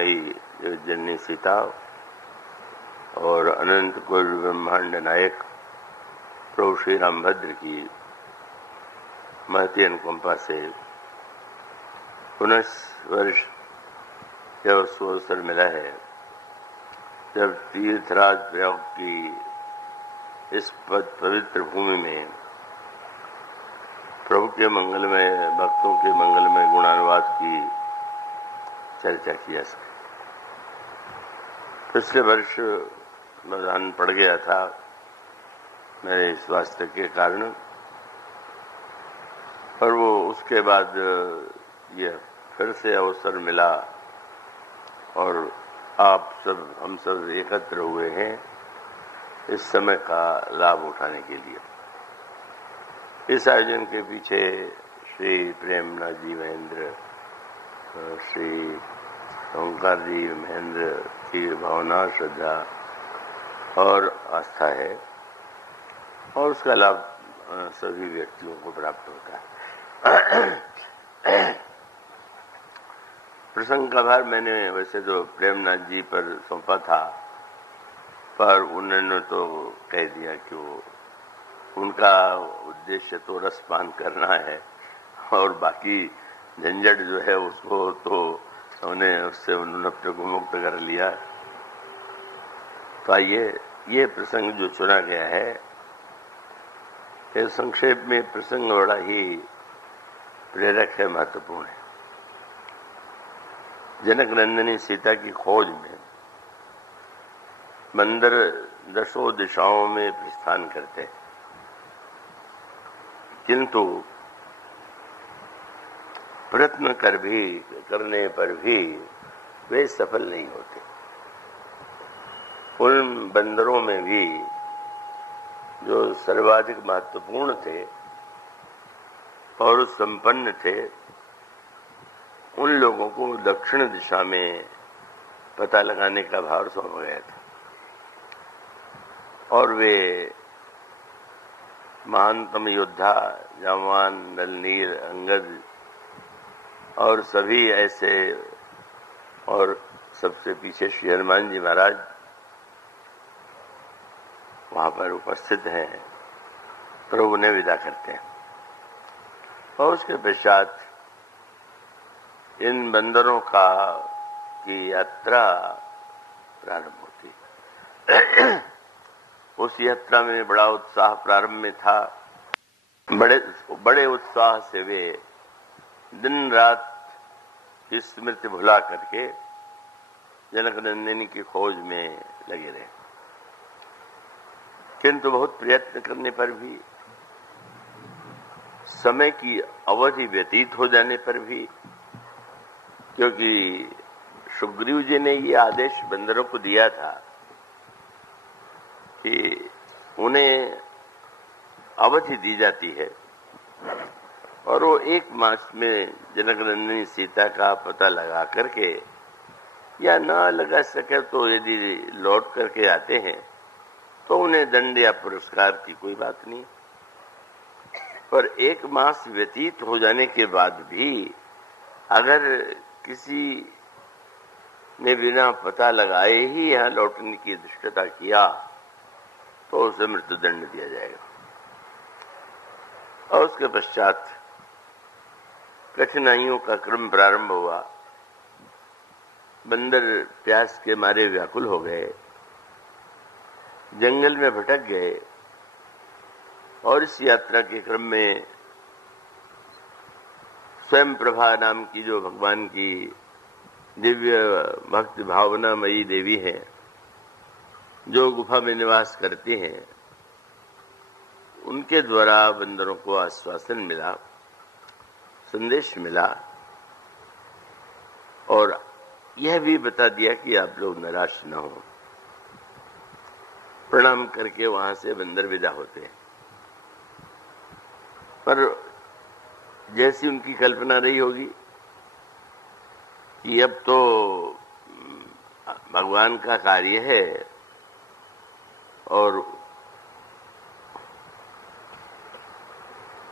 करुणामयी जननी सीता और अनंत कोटि ब्रह्मांड नायक प्रभु श्री रामभद्र की महती अनुकंपा से पुनः वर्ष यह अवसर मिला है जब तीर्थराज प्रयोग की इस पवित्र भूमि में प्रभु के मंगलमय भक्तों के मंगलमय गुणानुवाद की चर्चा की जा सके। पिछले वर्ष रमजान पड़ गया था मेरे स्वास्थ्य के कारण, और वो उसके बाद यह फिर से अवसर मिला और आप सब हम सब एकत्र हुए हैं इस समय का लाभ उठाने के लिए। इस आयोजन के पीछे श्री प्रेमनाथ जी महेंद्र, श्री ओंकार जी महेंद्र की भावना, श्रद्धा और आस्था है, और उसका लाभ सभी व्यक्तियों को प्राप्त होता है। प्रसंग का भार मैंने वैसे तो प्रेमनाथ जी पर सौंपा था, पर उन्होंने तो कह दिया कि वो उनका उद्देश्य तो रसपान करना है और बाकी झंझट जो है उसको तो उससे उन्होंने अपने को मुक्त कर लिया। तो ये प्रसंग जो चुना गया है, ये संक्षेप में प्रसंग बड़ा ही प्रेरक है, महत्वपूर्ण है। जनक नंदिनी सीता की खोज में बंदर 10 दिशाओं में प्रस्थान करते हैं, किंतु प्रयत्न करने पर भी वे सफल नहीं होते। उन बंदरों में भी जो सर्वाधिक महत्वपूर्ण थे और संपन्न थे, उन लोगों को दक्षिण दिशा में पता लगाने का भार सौंपा गया था, और वे महानतम योद्धा जामवान, नलनीर, अंगद और सभी ऐसे, और सबसे पीछे श्री हनुमान जी महाराज वहां पर उपस्थित हैं, प्रभु ने विदा करते हैं। और उसके पश्चात इन बंदरों की यात्रा प्रारंभ होती है। उस यात्रा में बड़ा उत्साह प्रारंभ में था। बड़े उत्साह से वे दिन रात की स्मृति भुला करके जनक नंदिनी की खोज में लगे रहे, किंतु बहुत प्रयत्न करने पर भी, समय की अवधि व्यतीत हो जाने पर भी, क्योंकि सुग्रीव जी ने ये आदेश बंदरों को दिया था कि उन्हें अवधि दी जाती है, और वो 1 मास में जनक नंदिनी सीता का पता लगा करके, या न लगा सके तो यदि लौट करके आते हैं तो उन्हें दंड या पुरस्कार की कोई बात नहीं। पर 1 मास व्यतीत हो जाने के बाद भी अगर किसी ने बिना पता लगाए ही यहाँ लौटने की धृष्टता किया तो उसे मृत्युदंड दिया जाएगा। और उसके पश्चात कठिनाइयों का क्रम प्रारंभ हुआ। बंदर प्यास के मारे व्याकुल हो गए, जंगल में भटक गए, और इस यात्रा के क्रम में स्वयं प्रभा नाम की जो भगवान की दिव्य भक्ति भावनामयी देवी है, जो गुफा में निवास करती हैं, उनके द्वारा बंदरों को आश्वासन मिला, संदेश मिला, और यह भी बता दिया कि आप लोग निराश न हो। प्रणाम करके वहां से बंदर विदा होते हैं। पर जैसी उनकी कल्पना रही होगी कि अब तो भगवान का कार्य है और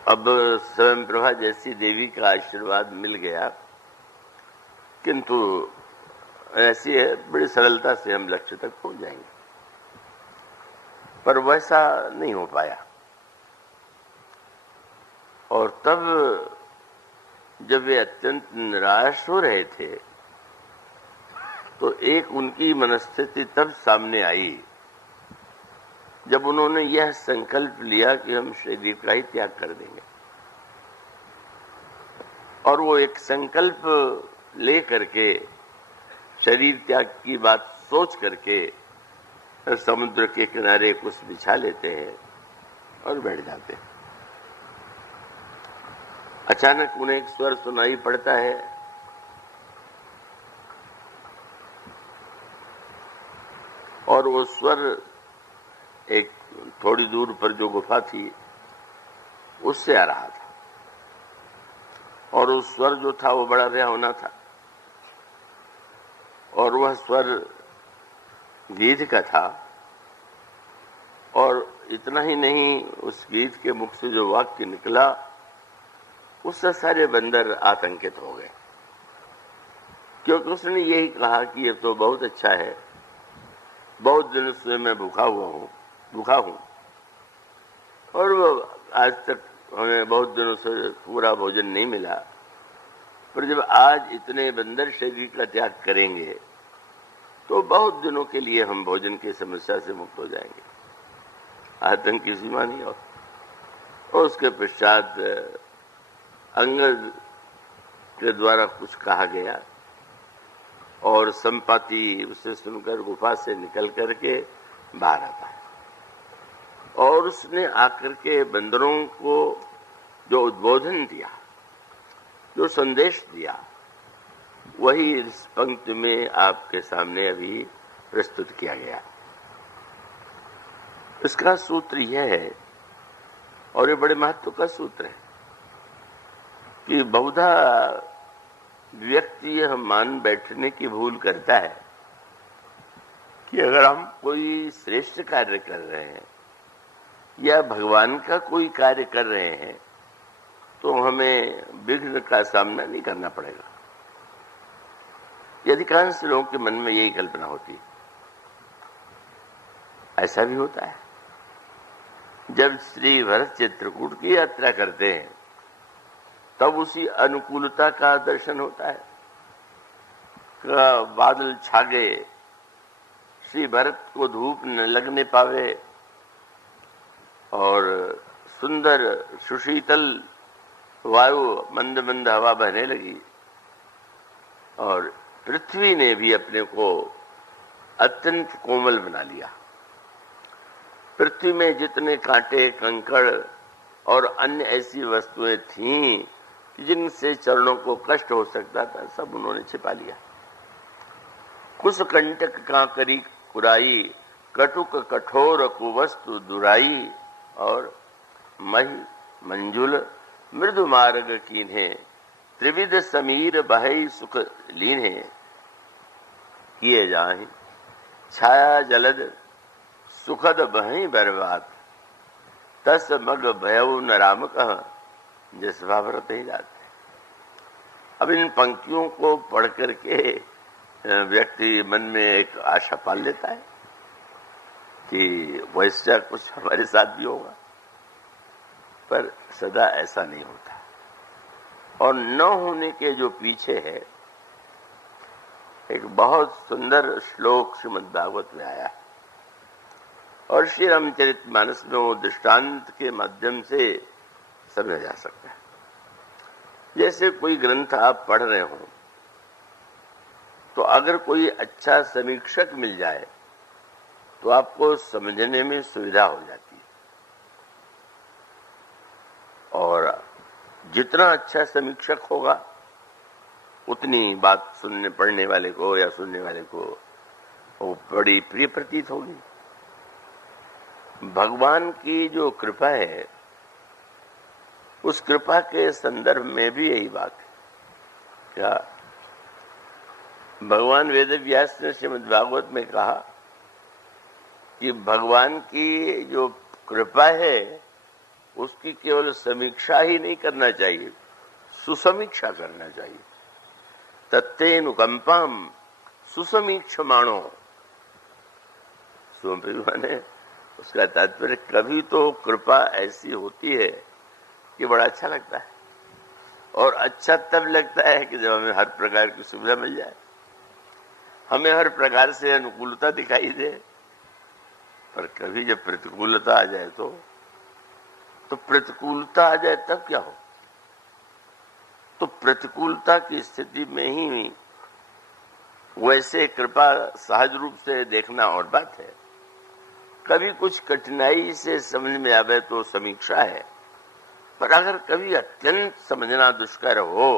अब स्वयं प्रभा जैसी देवी का आशीर्वाद मिल गया, किंतु ऐसी है, बड़ी सरलता से हम लक्ष्य तक पहुंच जाएंगे, पर वैसा नहीं हो पाया। और तब जब वे अत्यंत निराश हो रहे थे तो एक उनकी मनस्थिति तब सामने आई जब उन्होंने यह संकल्प लिया कि हम शरीर का ही त्याग कर देंगे। और वो एक संकल्प ले करके शरीर त्याग की बात सोच करके समुद्र के किनारे कुछ बिछा लेते हैं और बैठ जाते हैं। अचानक उन्हें एक स्वर सुनाई पड़ता है, और वो स्वर एक थोड़ी दूर पर जो गुफा थी उससे आ रहा था, और उस स्वर जो था वो बड़ा भयावना था, और वह स्वर गीध का था। और इतना ही नहीं, उस गीध के मुख से जो वाक्य निकला उससे सारे बंदर आतंकित हो गए, क्योंकि उसने यही कहा कि ये तो बहुत अच्छा है, बहुत दिनों से मैं भूखा हूं, और वो आज तक हमें बहुत दिनों से पूरा भोजन नहीं मिला, पर जब आज इतने बंदर शरीर का त्याग करेंगे तो बहुत दिनों के लिए हम भोजन की समस्या से मुक्त हो जाएंगे। आतंक की सीमा नहीं हो। और उसके पश्चात अंगद के द्वारा कुछ कहा गया, और संपाति उसे सुनकर गुफा से निकल करके बाहर आता है, और उसने आकर के बंदरों को जो उद्बोधन दिया, जो संदेश दिया, वही इस पंक्ति में आपके सामने अभी प्रस्तुत किया गया। इसका सूत्र यह है, और ये बड़े महत्व का सूत्र है, कि बहुधा व्यक्ति यह मान बैठने की भूल करता है कि अगर हम कोई श्रेष्ठ कार्य कर रहे हैं या भगवान का कोई कार्य कर रहे हैं तो हमें विघ्न का सामना नहीं करना पड़ेगा। अधिकांश लोगों के मन में यही कल्पना होती है। ऐसा भी होता है। जब श्री भरत चित्रकूट की यात्रा करते हैं तब उसी अनुकूलता का दर्शन होता है। बादल छा गए, श्री भरत को धूप न लगने पावे, और सुंदर सुशीतल वायु मंद मंद हवा बहने लगी, और पृथ्वी ने भी अपने को अत्यंत कोमल बना लिया। पृथ्वी में जितने कांटे, कंकड़ और अन्य ऐसी वस्तुएं थीं जिनसे चरणों को कष्ट हो सकता था, सब उन्होंने छिपा लिया। कुछ कंटक कांकरी कुराई, कटुक कठोर कुवस्तु दुराई, और मही मंजुल मृदु मार्ग कीन्हे, त्रिविध समीर बहई सुख लीन्हे, किए जाहि छाया जलद सुखद बहई बर्बाद, तस मग भयउ न राम कह, जिस भावरत ही जाते। अब इन पंक्तियों को पढ़ करके व्यक्ति मन में एक आशा पाल लेता है कि वैसा कुछ हमारे साथ भी होगा, पर सदा ऐसा नहीं होता। और न होने के जो पीछे है एक बहुत सुंदर श्लोक श्रीमद् भागवत में आया है, और श्री रामचरितमानस में वो दृष्टांत के माध्यम से समझा जा सकता है। जैसे कोई ग्रंथ आप पढ़ रहे हो तो अगर कोई अच्छा समीक्षक मिल जाए तो आपको समझने में सुविधा हो जाती है, और जितना अच्छा समीक्षक होगा उतनी बात सुनने पढ़ने वाले को या सुनने वाले को वो बड़ी प्रिय प्रतीत होगी। भगवान की जो कृपा है उस कृपा के संदर्भ में भी यही बात है। क्या भगवान वेद व्यास ने श्रीमद् भागवत में कहा कि भगवान की जो कृपा है उसकी केवल समीक्षा ही नहीं करना चाहिए, सुसमीक्षा करना चाहिए। तत्तेनुकंपम सुसमीक्षमाणो, माने उसका तात्पर्य कभी तो कृपा ऐसी होती है कि बड़ा अच्छा लगता है, और अच्छा तब लगता है कि जब हमें हर प्रकार की सुविधा मिल जाए, हमें हर प्रकार से अनुकूलता दिखाई दे। पर कभी जब प्रतिकूलता आ जाए तो प्रतिकूलता आ जाए तब क्या हो? तो प्रतिकूलता की स्थिति में ही वैसे कृपा सहज रूप से देखना और बात है। कभी कुछ कठिनाई से समझ में आवे तो समीक्षा है, पर अगर कभी अत्यंत समझना दुष्कर हो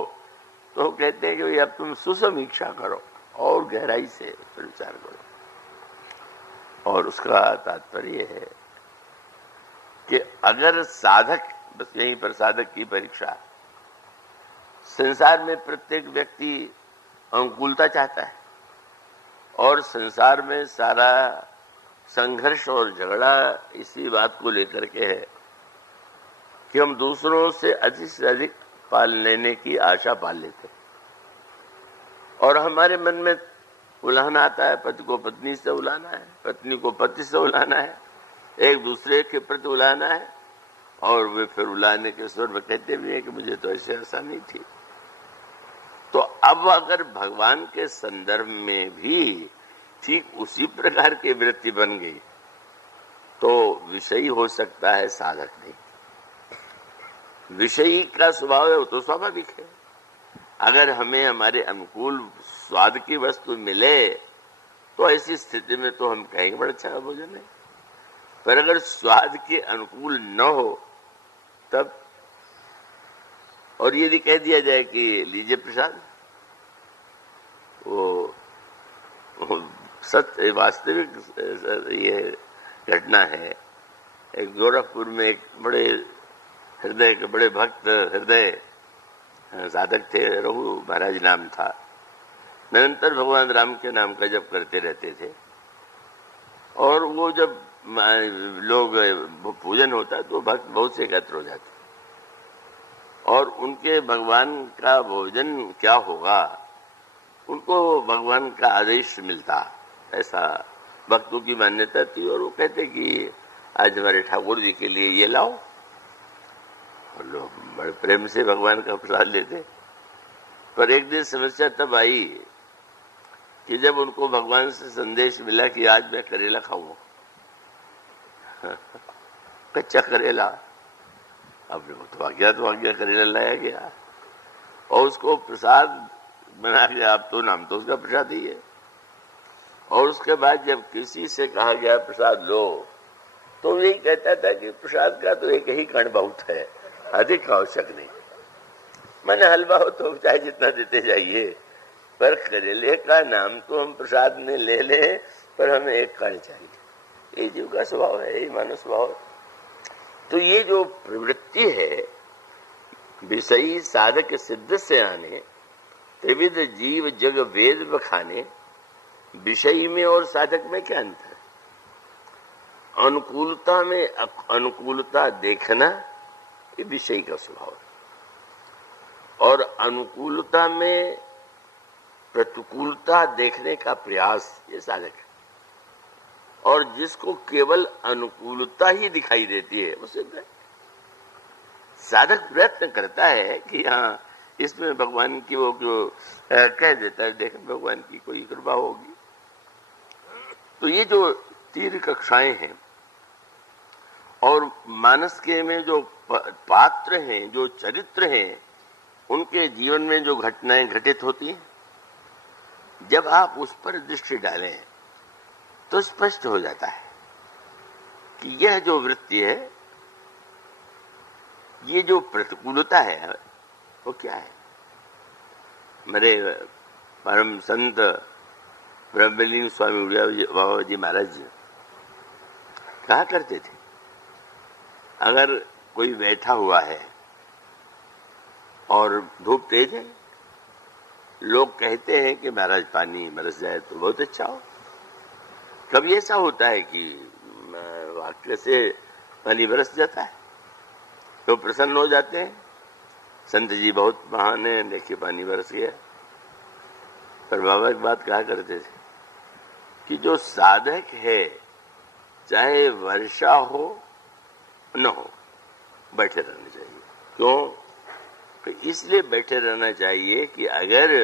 तो कहते हैं कि भाई अब तुम सुसमीक्षा करो और गहराई से विचार करो। और उसका तात्पर्य है कि अगर साधक, बस यहीं पर साधक की परीक्षा, संसार में प्रत्येक व्यक्ति अनुकूलता चाहता है और संसार में सारा संघर्ष और झगड़ा इसी बात को लेकर के है कि हम दूसरों से अधिक पाल लेने की आशा पाल लेते हैं, और हमारे मन में उलाहन आता है, पति को पत्नी से उलाना है, पत्नी को पति से उलाना है, एक दूसरे के प्रति उलाना है, और वे फिर उलाने के स्वर में कहते भी हैं कि मुझे तो ऐसे आशा नहीं थी। तो अब अगर भगवान के संदर्भ में भी ठीक उसी प्रकार की वृत्ति बन गई तो विषयी हो सकता है, साधक नहीं। विषयी का स्वभाव है वो तो स्वाभाविक है। अगर हमें हमारे अनुकूल स्वाद की वस्तु मिले तो ऐसी स्थिति में तो हम कहेंगे बड़ा अच्छा भोजन है, पर अगर स्वाद के अनुकूल न हो तब, और यदि कह दिया जाए कि लीजिए प्रसाद, वो सत्य वास्तविक ये घटना है। एक गोरखपुर में एक बड़े हृदय के बड़े भक्त हृदय साधक थे, रघु महाराज नाम था, निरंतर भगवान राम के नाम का जप करते रहते थे। और वो जब लोग पूजन होता तो भक्त बहुत से एकत्र हो जाते, और उनके भगवान का भोजन क्या होगा उनको भगवान का आदेश मिलता, ऐसा भक्तों की मान्यता थी। और वो कहते कि आज हमारे ठाकुर जी के लिए ये लाओ, और लोग बड़े प्रेम से भगवान का प्रसाद लेते। पर एक दिन समस्या तब आई कि जब उनको भगवान से संदेश मिला कि आज मैं करेला खाऊंगा, कच्चा करेला। अब तो आ गया करेला लाया गया और उसको प्रसाद बना के, आप तो नाम तो उसका प्रसाद ही है। और उसके बाद जब किसी से कहा गया प्रसाद लो, तो यही कहता था कि प्रसाद का तो एक ही कण बहुत है, अधिक आवश्यक नहीं। मैंने हलवा हो तो चाहे जितना देते जाइए, पर करेले का नाम तो हम प्रसाद में ले लें, पर हमें एक कण चाहिए। ये जीव का स्वभाव है, ये मानव स्वभाव। तो ये जो प्रवृत्ति है विषयी साधक सिद्ध से आने, त्रिविध जीव जग वेद बखाने, विषयी में और साधक में क्या अंतर है? अनुकूलता में अनुकूलता देखना ये विषयी का स्वभाव है, और अनुकूलता में प्रतिकूलता देखने का प्रयास ये साधक है। और जिसको केवल अनुकूलता ही दिखाई देती है वो सिद्ध है। साधक प्रयत्न करता है कि हाँ इसमें भगवान की वो जो कह देता है, देख भगवान की कोई कृपा होगी। तो ये जो 3 कक्षाएं हैं, और मानस के में जो पात्र हैं, जो चरित्र हैं, उनके जीवन में जो घटनाएं घटित होती हैं, जब आप उस पर दृष्टि डालें तो स्पष्ट हो जाता है कि यह जो वृत्ति है, ये जो प्रतिकूलता है वो क्या है। मेरे परम संत ब्रह्मलीन स्वामी उड़िया जी महाराज कहा करते थे, अगर कोई बैठा हुआ है और धूप तेज है, लोग कहते हैं कि महाराज पानी बरस जाए तो बहुत अच्छा हो। कभी ऐसा होता है कि वाक्य से पानी बरस जाता है तो प्रसन्न हो जाते हैं, संत जी बहुत महान है, देखिए पानी बरस गया। पर बाबा एक बात कहा करते थे कि जो साधक है चाहे वर्षा हो न हो, बैठे रहना चाहिए। क्यों? तो इसलिए बैठे रहना चाहिए कि अगर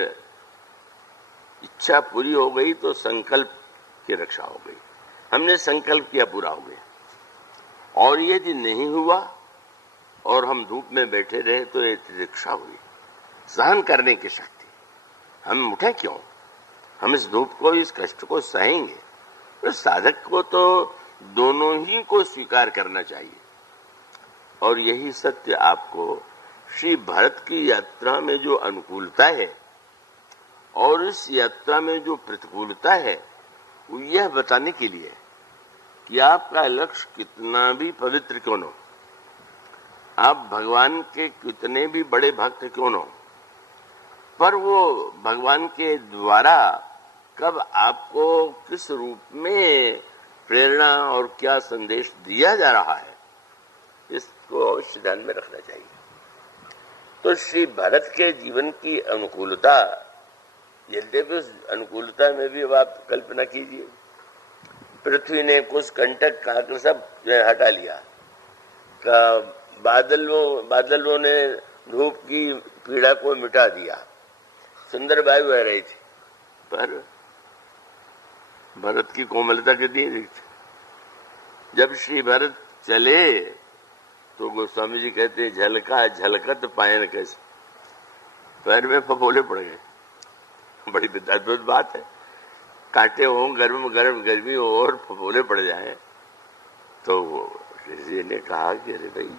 इच्छा पूरी हो गई तो संकल्प की रक्षा हो गई। हमने संकल्प किया, पूरा हो गया। और यदि नहीं हुआ और हम धूप में बैठे रहे तो ये रक्षा हुई, सहन करने की शक्ति। हम उठे क्यों? हम इस धूप को, इस कष्ट को सहेंगे। तो साधक को तो दोनों ही को स्वीकार करना चाहिए। और यही सत्य आपको श्री भरत की यात्रा में जो अनुकूलता है और इस यात्रा में जो प्रतिकूलता है, वो यह बताने के लिए कि आपका लक्ष्य कितना भी पवित्र क्यों न हो, आप भगवान के कितने भी बड़े भक्त क्यों न हो, पर वो भगवान के द्वारा कब आपको किस रूप में प्रेरणा और क्या संदेश दिया जा रहा है, इसको अवश्य ध्यान में रखना चाहिए। तो श्री भरत के जीवन की अनुकूलता, यद्यपि उस अनुकूलता में भी अब आप कल्पना कीजिए, पृथ्वी ने कुछ कंटक खाकर सब हटा लिया, बादलों ने धूप की पीड़ा को मिटा दिया, सुंदर वायु बह रही थी, पर भरत की कोमलता कितनी थी। जब श्री भरत चले तो गोस्वामी जी कहते झलका झलकत पायन कैसे, पैर में फफोले पड़ गए। बड़ी अद्भुत बात है, कांटे हो, गर्म गर्मी हो और फफोले पड़ जाए। तो ऋषि ने कहा कि अरे भाई,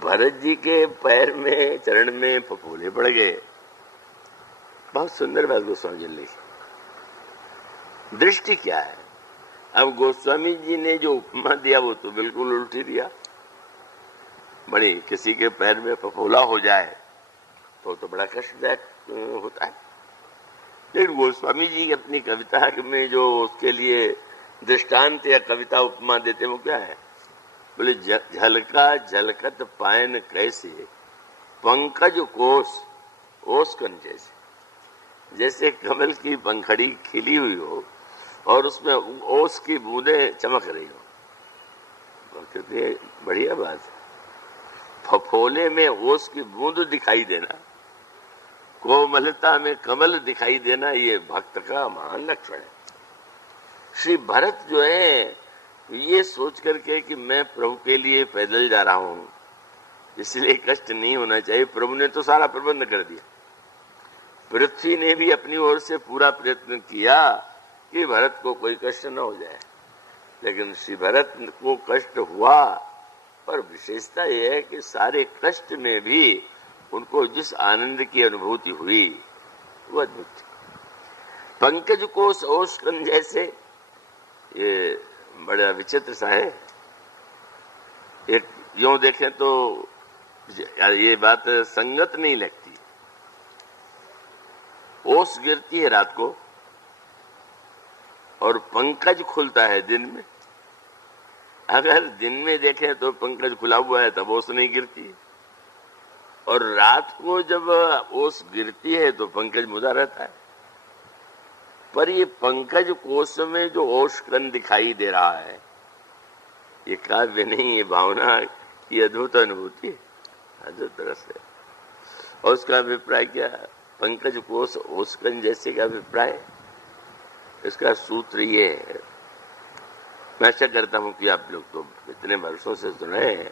भरत जी के पैर में, चरण में फफोले पड़ गए। बहुत सुंदर बात गोस्वामी जी ने लिखी। दृष्टि क्या है? अब गोस्वामी जी ने जो उपमा दिया वो तो बिल्कुल उल्टी दिया। बड़ी किसी के पैर में फफोला हो जाए तो बड़ा कष्टदायक होता है। लेकिन गोस्वामी जी अपनी कविता में जो उसके लिए दृष्टांत या कविता उपमा देते हैं वो क्या है? बोले झलका झलकत पायन कैसे, पंकज कोस ओस्कन जैसे। जैसे कमल की पंखड़ी खिली हुई हो और उसमें ओस की बूंदें चमक रही हो। कितनी बढ़िया बात है। फफोले में ओस की बूंद दिखाई देना, कोमलता में कमल दिखाई देना, ये भक्त का महान लक्षण है। श्री भरत जो है ये सोच करके कि मैं प्रभु के लिए पैदल जा रहा हूं, इसलिए कष्ट नहीं होना चाहिए। प्रभु ने तो सारा प्रबंध कर दिया। पृथ्वी ने भी अपनी ओर से पूरा प्रयत्न किया कि भरत को कोई कष्ट न हो जाए, लेकिन श्री भरत को कष्ट हुआ। पर विशेषता यह है कि सारे कष्ट में भी उनको जिस आनंद की अनुभूति हुई वो अद्भुत थी। पंकज कोश ओस्कन जैसे, ये बड़ा विचित्र सा है। एक यूं देखें तो ये बात संगत नहीं लगती। ओस गिरती है रात को और पंकज खुलता है दिन में। अगर दिन में देखें तो पंकज खुला हुआ है तब ओस नहीं गिरती, और रात को जब ओस गिरती है तो पंकज मुदा रहता है। पर ये पंकज कोश में जो ओस्कन दिखाई दे रहा है, ये काव्य नहीं, ये भावना की अद्भुत अनुभूति है, अद्भुत रस है। और उसका अभिप्राय क्या है? पंकज कोश ओस्कन जैसे का अभिप्राय, इसका सूत्र ये है। मैं आशा करता हूं कि आप लोग तो इतने वर्षों से सुन रहे हैं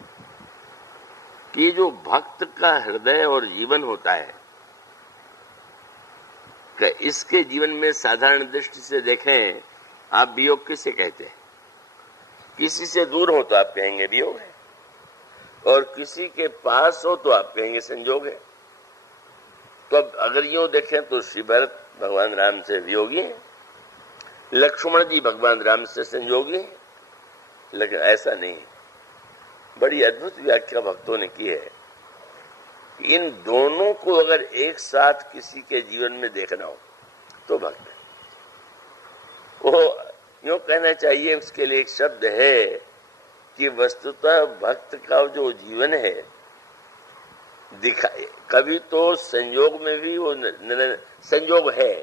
कि जो भक्त का हृदय और जीवन होता है, इसके जीवन में साधारण दृष्टि से देखें, आप वियोग किसे कहते हैं? किसी से दूर हो तो आप कहेंगे वियोग है, और किसी के पास हो तो आप कहेंगे संजोग है। तो अब अगर यूं देखें तो श्री भरत भगवान राम से वियोगी है, लक्ष्मण जी भगवान राम से संयोगी है, लेकिन ऐसा नहीं। बड़ी अद्भुत व्याख्या भक्तों ने की है। इन दोनों को अगर एक साथ किसी के जीवन में देखना हो तो भक्त है। वो यूं कहना चाहिए, उसके लिए एक शब्द है कि वस्तुतः भक्त का जो जीवन है दिखाए, कभी तो संयोग में भी वो संयोग है,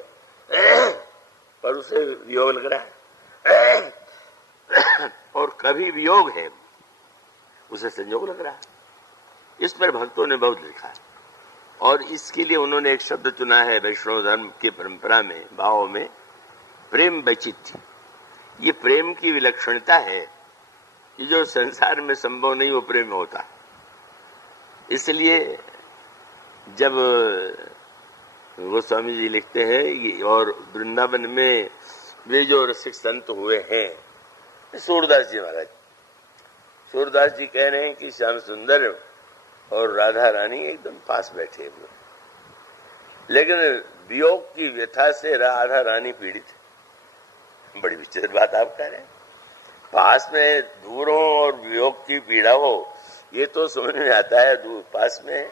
पर उसे वियोग लग रहा है, और कभी वियोग है उसे संयोग लग रहा है। इस पर भक्तों ने बहुत लिखा है, और इसके लिए उन्होंने एक शब्द चुना है वैष्णव धर्म की परंपरा में, भाव में, प्रेम वैचित्र्य। ये प्रेम की विलक्षणता है कि जो संसार में संभव नहीं वो प्रेम में होता। इसलिए जब गोस्वामी जी लिखते हैं, और वृंदावन में वे जो रसिक संत हुए हैं, सूरदास जी महाराज, सूरदास जी कह रहे हैं कि श्याम सुंदर और राधा रानी एकदम पास बैठे हुए, लेकिन वियोग की व्यथा से राधा रानी पीड़ित है। बड़ी विचित्र बात आप कह रहे हैं, पास में दूर हो और वियोग की पीड़ा हो, ये तो समझ में आता है, दूर पास में है।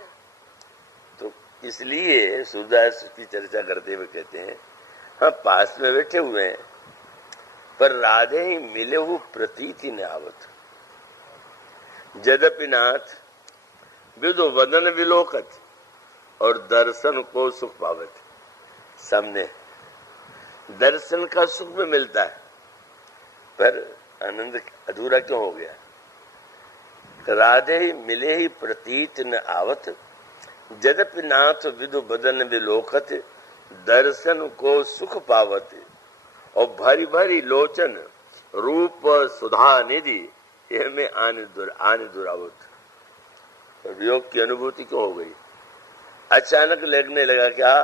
तो इसलिए सूरदास की चर्चा करते हुए कहते हैं, हाँ पास में बैठे हुए हैं, पर राधे ही मिले हुए प्रतीति न आवत, जदपि नाथ विदु वदन विलोकत, और दर्शन को सुख पावत। सामने दर्शन का सुख भी मिलता है, पर आनंद अधूरा क्यों हो गया? राधे ही मिले ही प्रतीत न आवत, जदपि नाथ विदु बदन विलोकत, दर्शन को सुख पावत। और भारी भारी लोचन रूप सुधा निधि, यह में आने दुरावत। वियोग की अनुभूति क्यों हो गई? अचानक लगने लगा क्या?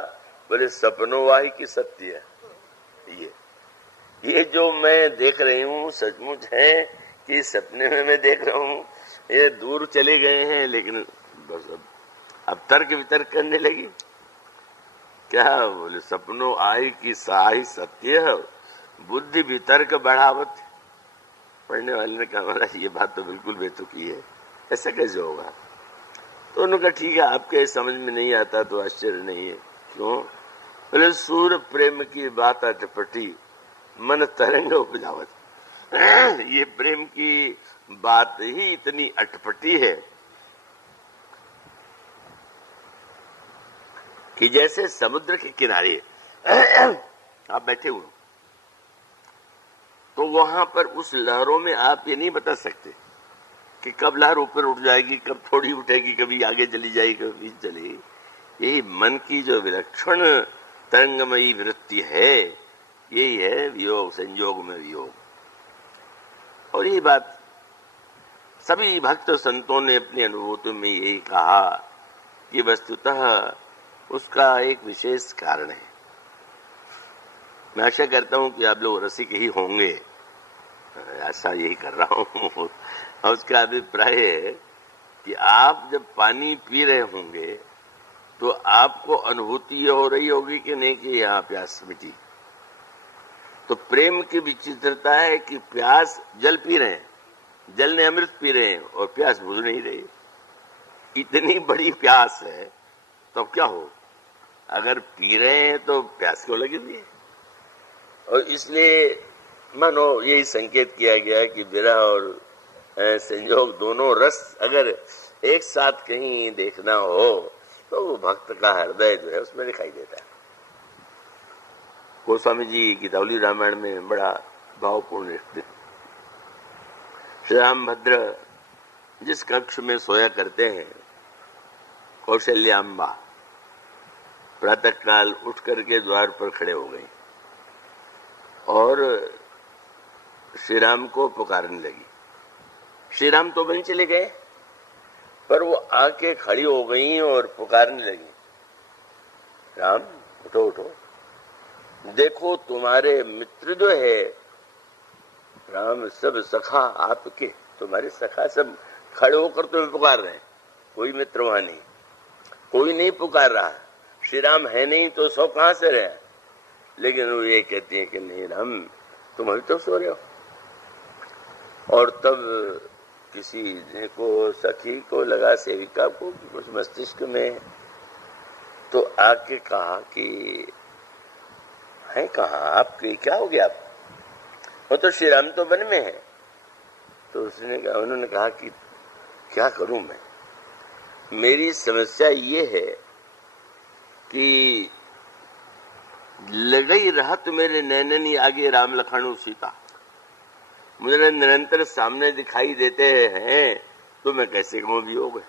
बोले सपनों वाही की सत्य है। ये जो मैं देख रही हूँ सचमुच है कि सपने में मैं देख रहा हूँ? ये दूर चले गए हैं, लेकिन बस अब तर्क वितर्क करने लगी। क्या बोले? सपनों आई की साही सत्य है, बुद्धि वितर्क बढ़ावत। पढ़ने वाले ने कहा महाराज ये बात तो बिल्कुल बेतुकी है, ऐसा कैसे होगा? तो उन्होंने कहा ठीक है, आपके समझ में नहीं आता तो आश्चर्य नहीं है। क्यों? बोले सूर प्रेम की बात अटपटी, मन तरंग उपजावत। ये प्रेम की बात ही इतनी अटपटी है कि जैसे समुद्र के किनारे आप बैठे हुए, तो वहां पर उस लहरों में आप ये नहीं बता सकते कि कब लहर ऊपर उठ जाएगी, कब थोड़ी उठेगी, कभी आगे चली जाएगी, कभी चलेगी। यही मन की जो विलक्षण तरंगमयी वृत्ति है, यही है वियोग, संयोग में वियोग। और ये बात सभी भक्त संतों ने अपनी अनुभूति में यही कहा कि वस्तुतः उसका एक विशेष कारण है। मैं आशा करता हूं कि आप लोग रसिक ही होंगे, ऐसा यही कर रहा हूं। और उसका अभिप्राय है कि आप जब पानी पी रहे होंगे तो आपको अनुभूति ये हो रही होगी कि नहीं कि यहाँ प्यास मिटी। तो प्रेम की विचित्रता है कि प्यास, जल पी रहे हैं, जल ने अमृत पी रहे हैं और प्यास बुझ नहीं रही। इतनी बड़ी प्यास है तो क्या हो? अगर पी रहे हैं तो प्यास क्यों लगी हुई है? और इसलिए मानो यही संकेत किया गया कि विरह और संयोग दोनों रस अगर एक साथ कहीं देखना हो तो वो भक्त का हृदय जो है उसमें दिखाई देता है। गोस्वामी जी गीतावली रामायण में बड़ा भावपूर्ण स्थित, श्री रामभद्र जिस कक्ष में सोया करते हैं, कौशल्याम्बा प्रातः काल उठ करके द्वार पर खड़े हो गई और श्री राम को पुकारने लगी। श्री राम तो वहीं चले गए, पर वो आके खड़ी हो गई और पुकारने लगी, राम उठो उठो, देखो तुम्हारे मित्र जो है राम, सब सखा आपके, तुम्हारे सखा सब खड़े होकर तुम्हें पुकार रहे हैं। कोई मित्र वहां नहीं, कोई नहीं पुकार रहा। श्री राम है नहीं तो सो कहां से रहे? लेकिन वो ये कहती है कि नहीं राम तुम अभी तो सो रहे हो। और तब किसी को, सखी को लगा, सेविका को कुछ मस्तिष्क में, तो आके कहा कि है कहाँ आपके, क्या हो गया आप? वो तो श्री राम तो वन में है। तो उन्होंने कहा कि क्या करूं मैं, मेरी समस्या ये है कि लगई रहत मेरे नैननी आगे राम लखन सीता, मुझे निरंतर सामने दिखाई देते हैं तो मैं कैसे कहूं वियोग है।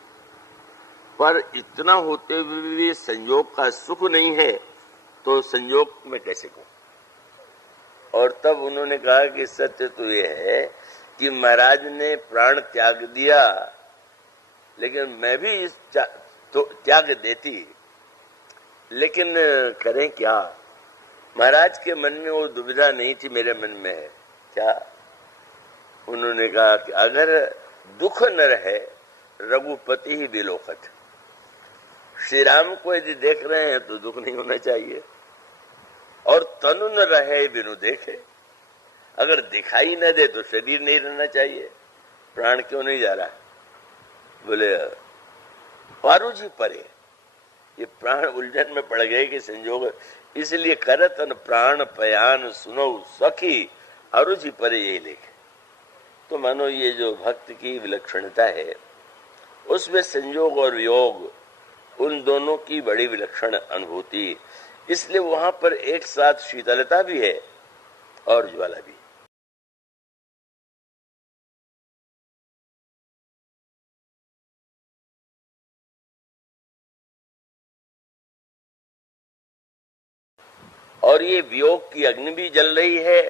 पर इतना होते हुए भी संयोग का सुख नहीं है तो संयोग में कैसे कहूं। और तब उन्होंने कहा कि सत्य तो यह है कि महाराज ने प्राण त्याग दिया, लेकिन मैं भी इस तो त्याग देती, लेकिन करें क्या। महाराज के मन में वो दुविधा नहीं थी, मेरे मन में है क्या। उन्होंने कहा कि अगर दुख न रहे रघुपति ही बिलोकत, श्री राम को यदि देख रहे हैं तो दुख नहीं होना चाहिए, और तनु न रहे बिनु देखे, अगर दिखाई न दे तो शरीर नहीं रहना चाहिए। प्राण क्यों नहीं जा रहा है, बोले पारू जी परे, ये प्राण उलझन में पड़ गए कि संयोग, इसलिए करतन प्राण पयान सुनो सखी अरुचि परे, यही लिखे। तो मानो ये जो भक्त की विलक्षणता है उसमें संयोग और वियोग उन दोनों की बड़ी विलक्षण अनुभूति, इसलिए वहां पर एक साथ शीतलता भी है और ज्वाला भी। और ये वियोग की अग्नि भी जल रही है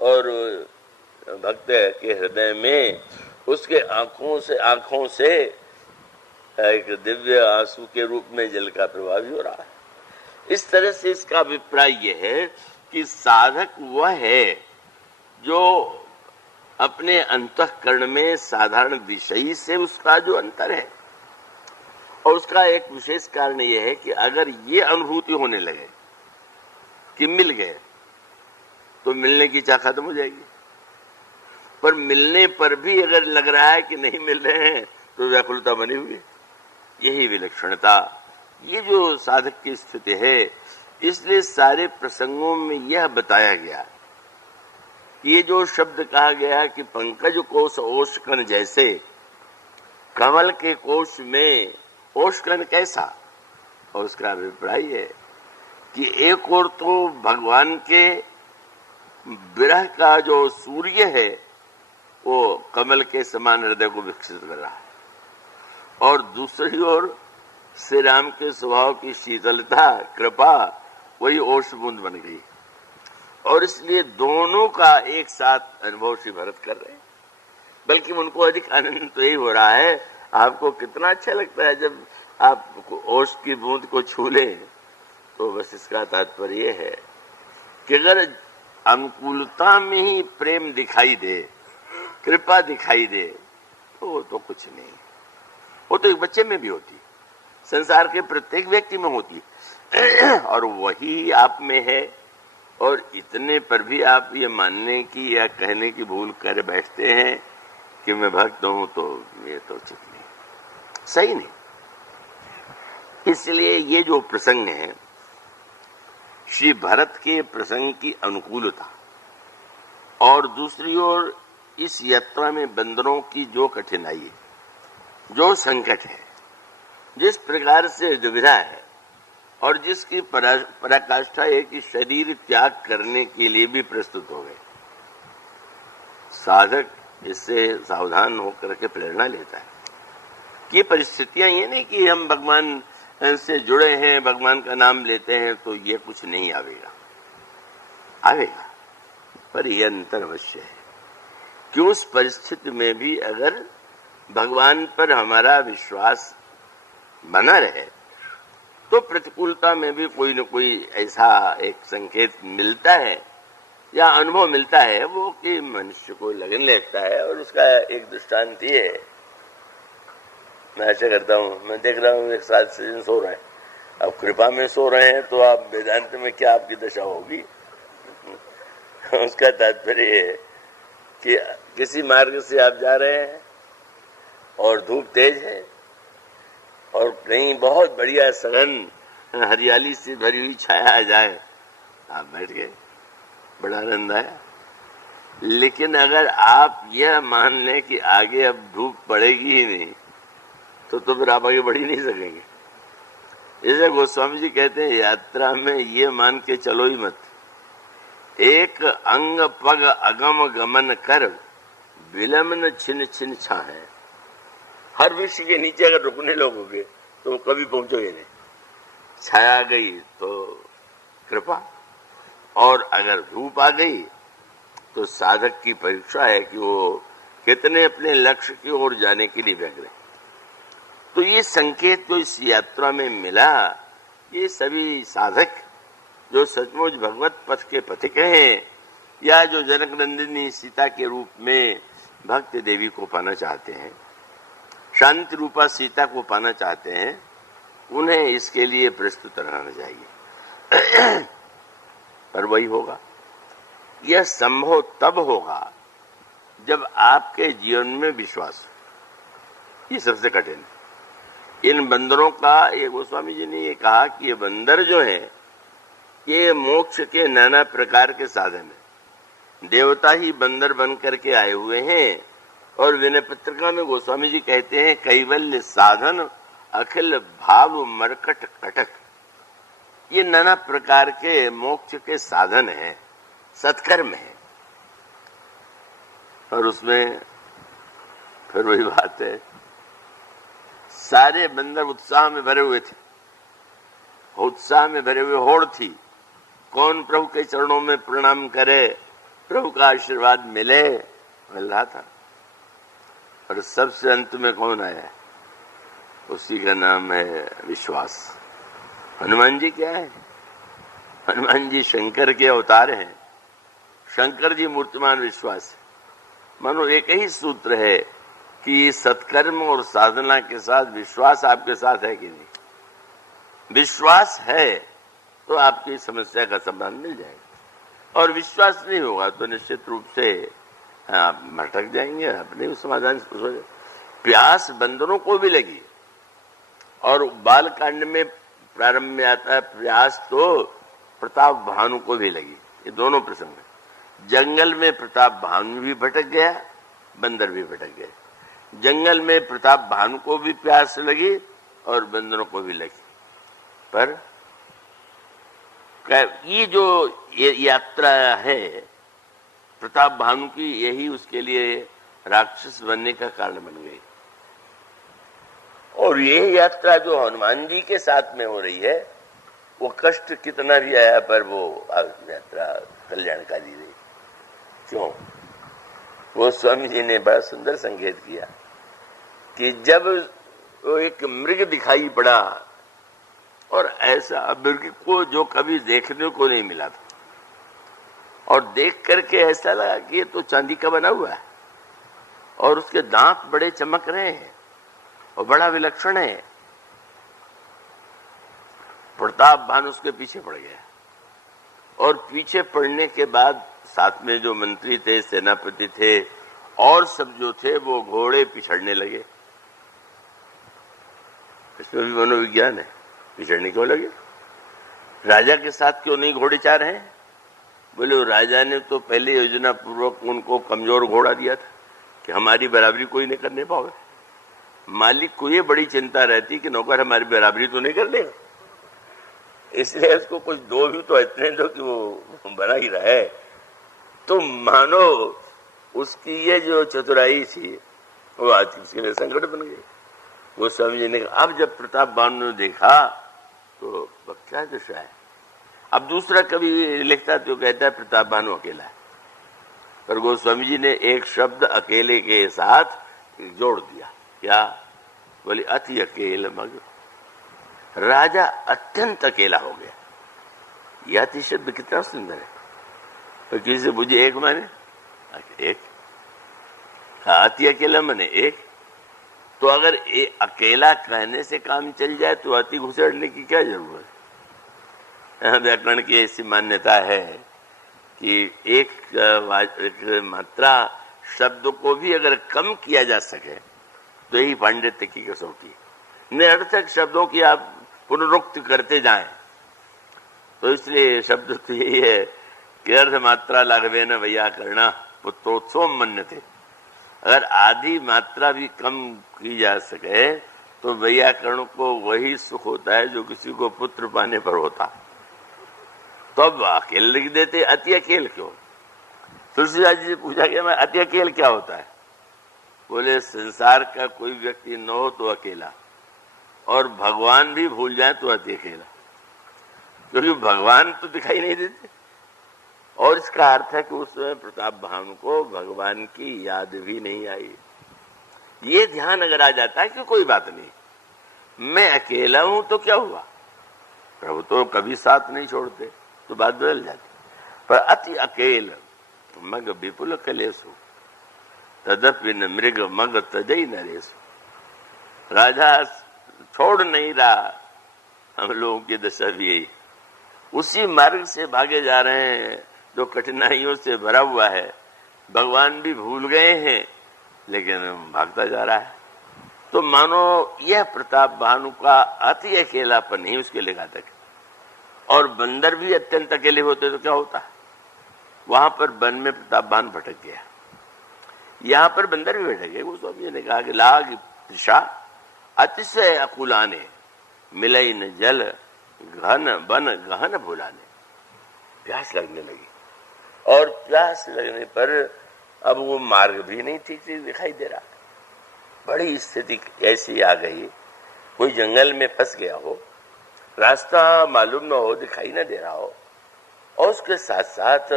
और भक्त के हृदय में उसके आंखों से एक दिव्य आंसू के रूप में जल का प्रवाह भी हो रहा है। इस तरह से इसका अभिप्राय यह है कि साधक वह है जो अपने अंतःकरण में साधारण विषयी से उसका जो अंतर है, और उसका एक विशेष कारण यह है कि अगर ये अनुभूति होने लगे कि मिल गए तो मिलने की इच्छा खत्म हो जाएगी, पर मिलने पर भी अगर लग रहा है कि नहीं मिल रहे हैं तो व्याकुलता बनी हुई है। यही विलक्षणता, ये जो साधक की स्थिति है। इसलिए सारे प्रसंगों में यह बताया गया कि ये जो शब्द कहा गया कि पंकज कोश ओशकन जैसे, कमल के कोश में ओशकन कैसा, और उसका अभिप्राय है कि एक और तो भगवान के विरह का जो सूर्य है वो कमल के समान हृदय को विकसित कर रहा है, और दूसरी ओर श्री राम के स्वभाव की शीतलता कृपा वही ओष बूंद बन गई। और इसलिए दोनों का एक साथ अनुभव श्री भरत कर रहे हैं, बल्कि उनको अधिक आनंद तो यही हो रहा है। आपको कितना अच्छा लगता है जब आप ओष की बूंद को छू लें। तो बस इसका तात्पर्य है कि अगर अनुकूलता में ही प्रेम दिखाई दे, कृपा दिखाई दे, तो वो तो कुछ नहीं, वो तो एक बच्चे में भी होती, संसार के प्रत्येक व्यक्ति में होती, और वही आप में है। और इतने पर भी आप ये मानने की या कहने की भूल कर बैठते हैं कि मैं भक्त हूं, तो ये तो उचित नहीं, सही नहीं। इसलिए ये जो प्रसंग है श्री भरत के प्रसंग की अनुकूलता, और दूसरी ओर इस यात्रा में बंदरों की जो कठिनाई है, जो संकट है, जिस प्रकार से दुविधा है, और जिसकी पराकाष्ठा है कि शरीर त्याग करने के लिए भी प्रस्तुत हो गए, साधक इससे सावधान होकर के प्रेरणा लेता है कि परिस्थितियां ये नहीं कि हम भगवान से जुड़े हैं, भगवान का नाम लेते हैं तो ये कुछ नहीं आवेगा, आवेगा, पर यह अंतर अवश्य है कि उस परिस्थिति में भी अगर भगवान पर हमारा विश्वास बना रहे तो प्रतिकूलता में भी कोई न कोई ऐसा एक संकेत मिलता है या अनुभव मिलता है वो कि मनुष्य को लगन लगता है। और उसका एक दृष्टांत ये है, मैं ऐसा करता हूँ, मैं देख रहा हूँ एक साथ सज्जन सो रहे हैं, अब कृपा में सो रहे हैं तो आप वेदांत में क्या आपकी दशा होगी। उसका तात्पर्य है कि किसी मार्ग से आप जा रहे हैं और धूप तेज है और कहीं बहुत बढ़िया सघन हरियाली से भरी हुई छाया आ जाए, आप बैठ गए, बड़ा आनंद आया। लेकिन अगर आप यह मान लें कि आगे अब धूप पड़ेगी ही नहीं तो फिर आप आगे बढ़ ही नहीं सकेंगे। जैसे गोस्वामी जी कहते हैं, यात्रा में ये मान के चलो ही मत, एक अंग पग अगम गमन कर, विलम्न छिन छिन छाहे। हर वृक्ष के नीचे अगर रुकने लगोगे तो कभी पहुंचोगे नहीं। छाया गई तो कृपा, और अगर धूप आ गई तो साधक की परीक्षा है कि वो कितने अपने लक्ष्य की ओर जाने के लिए व्यग्र है। तो ये संकेत जो इस यात्रा में मिला, ये सभी साधक जो सचमुच भगवत पथ के पथिक हैं, या जो जनक नंदिनी सीता के रूप में भक्त देवी को पाना चाहते हैं, शांति रूपा सीता को पाना चाहते हैं, उन्हें इसके लिए प्रस्तुत रहना चाहिए। पर वही होगा, यह संभव तब होगा जब आपके जीवन में विश्वास हो। ये सबसे कठिन है। इन बंदरों का, ये गोस्वामी जी ने ये कहा कि ये बंदर जो है ये मोक्ष के नाना प्रकार के साधन है। देवता ही बंदर बन करके आए हुए हैं, और विनय पत्रिका में गोस्वामी जी कहते हैं, कैवल्य साधन अखिल भाव मरकट कटक। ये नाना प्रकार के मोक्ष के साधन हैं, सत्कर्म है। और उसमें फिर वही बात है, सारे बंदर उत्साह में भरे हुए थे, उत्साह में भरे हुए होड़ थी। कौन प्रभु के चरणों में प्रणाम करे, प्रभु का आशीर्वाद मिले, मिल रहा था। और सबसे अंत में कौन आया है? उसी का नाम है विश्वास। हनुमान जी क्या है? हनुमान जी शंकर के अवतार हैं। शंकर जी मूर्तिमान विश्वास। मानो एक ही सूत्र है कि सत्कर्म और साधना के साथ विश्वास आपके साथ है कि नहीं। विश्वास है तो आपकी समस्या का समाधान मिल जाएगा, और विश्वास नहीं होगा तो निश्चित रूप से आप भटक जाएंगे, अपने उस समाधान। प्यास बंदरों को भी लगी, और बाल कांड में प्रारंभ में आता है प्यास तो प्रताप भानु को भी लगी। ये दोनों प्रसंग है। जंगल में प्रताप भानु भी भटक गया, बंदर भी भटक गए। जंगल में प्रताप भानु को भी प्यास लगी और बंदरों को भी लगी। पर ये जो यात्रा है प्रताप भानु की, यही उसके लिए राक्षस बनने का कारण बन गई। और ये यात्रा जो हनुमान जी के साथ में हो रही है, वो कष्ट कितना भी आया पर वो यात्रा कल्याणकारी रही। क्यों? वो स्वामी जी ने बड़ा सुंदर संकेत किया कि जब वो एक मृग दिखाई पड़ा, और ऐसा मृग को जो कभी देखने को नहीं मिला था, और देख करके ऐसा लगा कि ये तो चांदी का बना हुआ है, और उसके दांत बड़े चमक रहे हैं और बड़ा विलक्षण है। प्रताप भानु उसके पीछे पड़ गया, और पीछे पड़ने के बाद साथ में जो मंत्री थे, सेनापति थे, और सब जो थे वो घोड़े पिछड़ने लगे। इसमें भी मनोविज्ञान है, पिछड़ने क्यों लगे? राजा के साथ क्यों नहीं घोड़े चार हैं? बोले राजा ने तो पहले योजना पूर्वक उनको कमजोर घोड़ा दिया था कि हमारी बराबरी कोई नहीं करने पाओगे। मालिक को ये बड़ी चिंता रहती कि नौकर हमारी बराबरी तो नहीं कर देगा, इसलिए उसको कुछ दो भी तो इतने दो कि वो बना ही रहा है। तो मानो उसकी ये जो चतुराई थी वो आज उसके लिए संकट बन गई। वो स्वामी जी ने कहा, अब जब प्रताप भानु ने देखा तो क्या दशा है। अब दूसरा कवि लिखता तो कहता है प्रताप भानु अकेला है, पर गोस्वामी जी ने एक शब्द अकेले के साथ जोड़ दिया। क्या? बोले अति अकेला मग। राजा अत्यंत अकेला हो गया। यह अति शब्द कितना सुंदर है। तो किसी से पूछे एक माने एक, अति अकेला माने एक। तो अगर अकेला कहने से काम चल जाए तो अति घुसेड़ने की क्या जरूरत है? व्याकरण की ऐसी मान्यता है कि एक मात्रा शब्द को भी अगर कम किया जा सके तो यही पांडित्य की कसौटी। निरर्थक शब्दों की आप पुनरुक्ति करते जाएं, तो इसलिए शब्द तो यही है कि अर्ध मात्रा लाघवे न वैयाकरणा पुत्रोत्सव मन्यते। अगर आधी मात्रा भी कम की जा सके तो वैयाकरण को वही सुख होता है जो किसी को पुत्र पाने पर होता। तो अब अकेले लिख देते, अति अकेल क्यों? तुलसीदास जी से पूछा गया मैं अति अकेल क्या होता है? बोले संसार का कोई व्यक्ति न हो तो अकेला, और भगवान भी भूल जाए तो अति अकेला, क्योंकि भगवान तो दिखाई नहीं देते। और इसका अर्थ है कि उस समय प्रताप भानु को भगवान की याद भी नहीं आई। ये ध्यान अगर आ जाता है कि कोई बात नहीं, मैं अकेला हूं तो क्या हुआ, प्रभु तो कभी साथ नहीं छोड़ते, तो बात बदल जाती। पर अति अकेल मग विपुल कलेसु तदपि न मृग मग तजई नरेसु। राजा छोड़ नहीं रहा, हम लोगों की दशा भी यही, उसी मार्ग से भागे जा रहे हैं जो कठिनाइयों से भरा हुआ है। भगवान भी भूल गए हैं लेकिन भागता जा रहा है। तो मानो यह प्रताप भानु का अति अकेलापन ही उसके लिए घातक है। और बंदर भी अत्यंत अकेले होते तो क्या होता? वहां पर वन में प्रताप भानु भटक गया, यहां पर बंदर भी भटक गए। उस स्वामी ने कहा कि लाग तृषा अतिशय अकुलाने मिलई न जल घन बन गहन भुलाने। प्यास लगने लगी, और प्यास लगने पर अब वो मार्ग भी नहीं ठीक से दिखाई दे रहा। बड़ी स्थिति ऐसी आ गई, कोई जंगल में फंस गया हो, रास्ता मालूम न हो, दिखाई न दे रहा हो, और उसके साथ साथ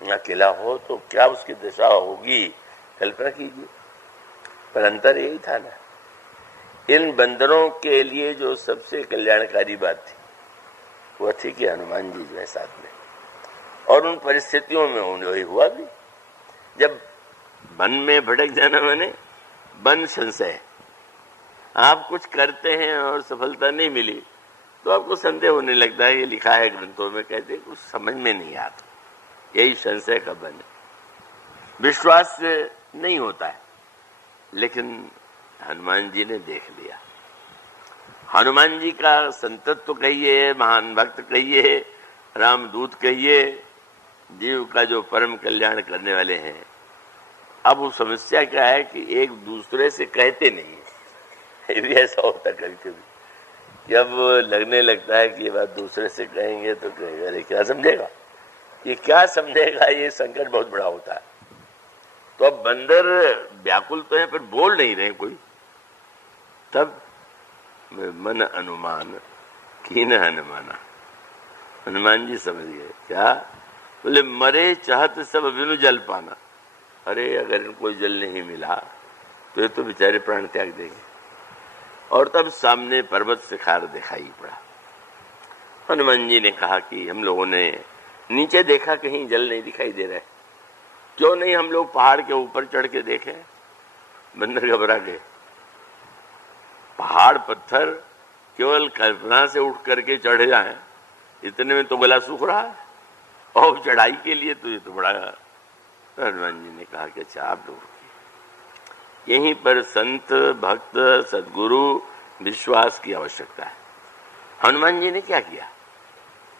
अकेला हो, तो क्या उसकी दशा होगी कल्पना कीजिए। पर अंतर यही था ना, इन बंदरों के लिए जो सबसे कल्याणकारी बात थी वो थी कि हनुमान जी जो है साथ में, और उन परिस्थितियों में उन्हें हुआ भी। जब वन में भटक जाना माने वन संशय, आप कुछ करते हैं और सफलता नहीं मिली तो आपको संदेह होने लगता है, ये लिखा है ग्रंथों में, कहते कुछ समझ में नहीं आता, यही संशय का बन है। विश्वास से नहीं होता है, लेकिन हनुमान जी ने देख लिया। हनुमान जी का संतत्व कहिए, महान भक्त कहिए, रामदूत कहिए, जीव का जो परम कल्याण करने वाले हैं। अब वो समस्या क्या है कि एक दूसरे से कहते नहीं है। ये भी ऐसा होता है कभी कभी, जब लगने लगता है कि ये बात दूसरे से कहेंगे तो कहेगा अरे क्या समझेगा, ये क्या समझेगा, ये संकट बहुत बड़ा होता है। तो अब बंदर व्याकुल तो है पर बोल नहीं रहे कोई। तब मन अनुमान कीन हनुमाना, हनुमान जी समझ गए क्या? बोले मरे चाहत सब बिनु जल पाना। अरे अगर इनको जल नहीं मिला तो ये तो बेचारे प्राण त्याग देंगे। और तब सामने पर्वत शिखर दिखाई पड़ा। हनुमान जी ने कहा कि हम लोगों ने नीचे देखा, कहीं जल नहीं दिखाई दे रहा है, क्यों नहीं हम लोग पहाड़ के ऊपर चढ़ के देखें? बंदर घबरा गए। पहाड़ पत्थर केवल कल्पना से उठ करके चढ़ जाए, इतने में तो गला सूख रहा है, और चढ़ाई के लिए तो ये तो बड़ा। हनुमान जी ने कहा कि अच्छा आप लोग यहीं पर संत भक्त सदगुरु विश्वास की आवश्यकता है। हनुमान जी ने क्या किया?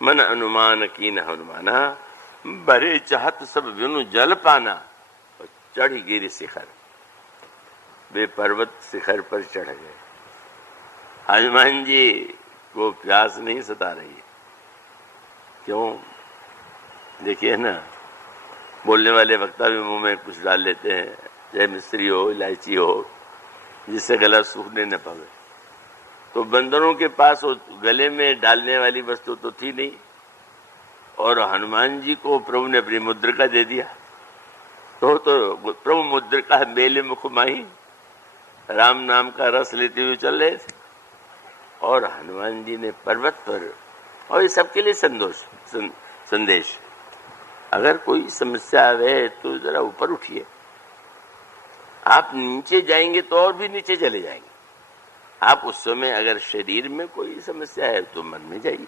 मन अनुमान कीन हनुमाना बरे चाहत सब बिनु जल पाना, और चढ़ गिरी शिखर। वे पर्वत शिखर पर चढ़ गए। हनुमान जी को प्यास नहीं सता रही। क्यों? देखिए ना, बोलने वाले वक्ता भी मुंह में कुछ डाल लेते हैं, चाहे मिश्री हो, इलायची हो, जिससे गला सूखने न पावे। तो बंदरों के पास वो गले में डालने वाली वस्तु तो थी नहीं, और हनुमान जी को प्रभु ने अपनी मुद्रिका दे दिया। तो प्रभु मुद्रिका मेले मुख माही, राम नाम का रस लेते हुए चल रहे थे, और हनुमान जी ने पर्वत पर, और ये सबके लिए संदेश, अगर कोई समस्या आवे तो जरा ऊपर उठिए। आप नीचे जाएंगे तो और भी नीचे चले जाएंगे। आप उस समय अगर शरीर में कोई समस्या है तो मन में जाइए,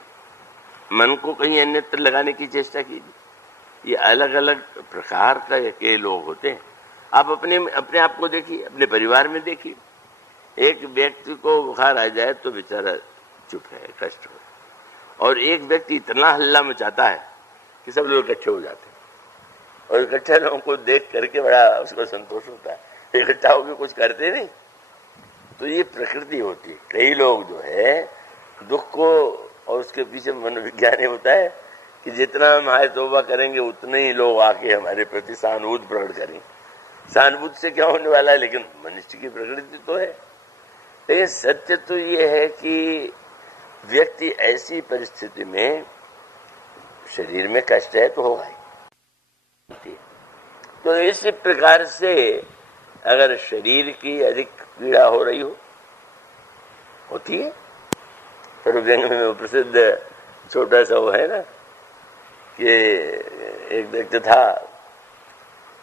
मन को कहीं अन्यत्र लगाने की चेष्टा कीजिए। ये अलग अलग प्रकार के लोग होते हैं। आप अपने आप को देखिए, अपने परिवार में देखिए। एक व्यक्ति को बुखार आ जाए तो बेचारा चुप है, कष्ट हो, और एक व्यक्ति इतना हल्ला मचाता है कि सब लोग इकट्ठे हो जाते हैं, और इकट्ठे लोगों को देख करके बड़ा उसको संतोष होता है। इकट्ठा होकर कुछ करते नहीं, तो ये प्रकृति होती है। कई लोग जो है दुख को, और उसके पीछे मनोविज्ञान ये होता है कि जितना हम हाय तौबा करेंगे उतने ही लोग आके हमारे प्रति सहानुभूति प्रकट करेंगे। सहानुभूति से क्या होने वाला है, लेकिन मनुष्य की प्रकृति तो है। लेकिन सत्य तो ये है कि व्यक्ति ऐसी परिस्थिति में, शरीर में कष्ट है तो होगा ही। तो इसी प्रकार से अगर शरीर की अधिक पीड़ा हो रही होती है, फिर व्यंग में प्रसिद्ध छोटा सा वो है ना कि एक व्यक्ति था,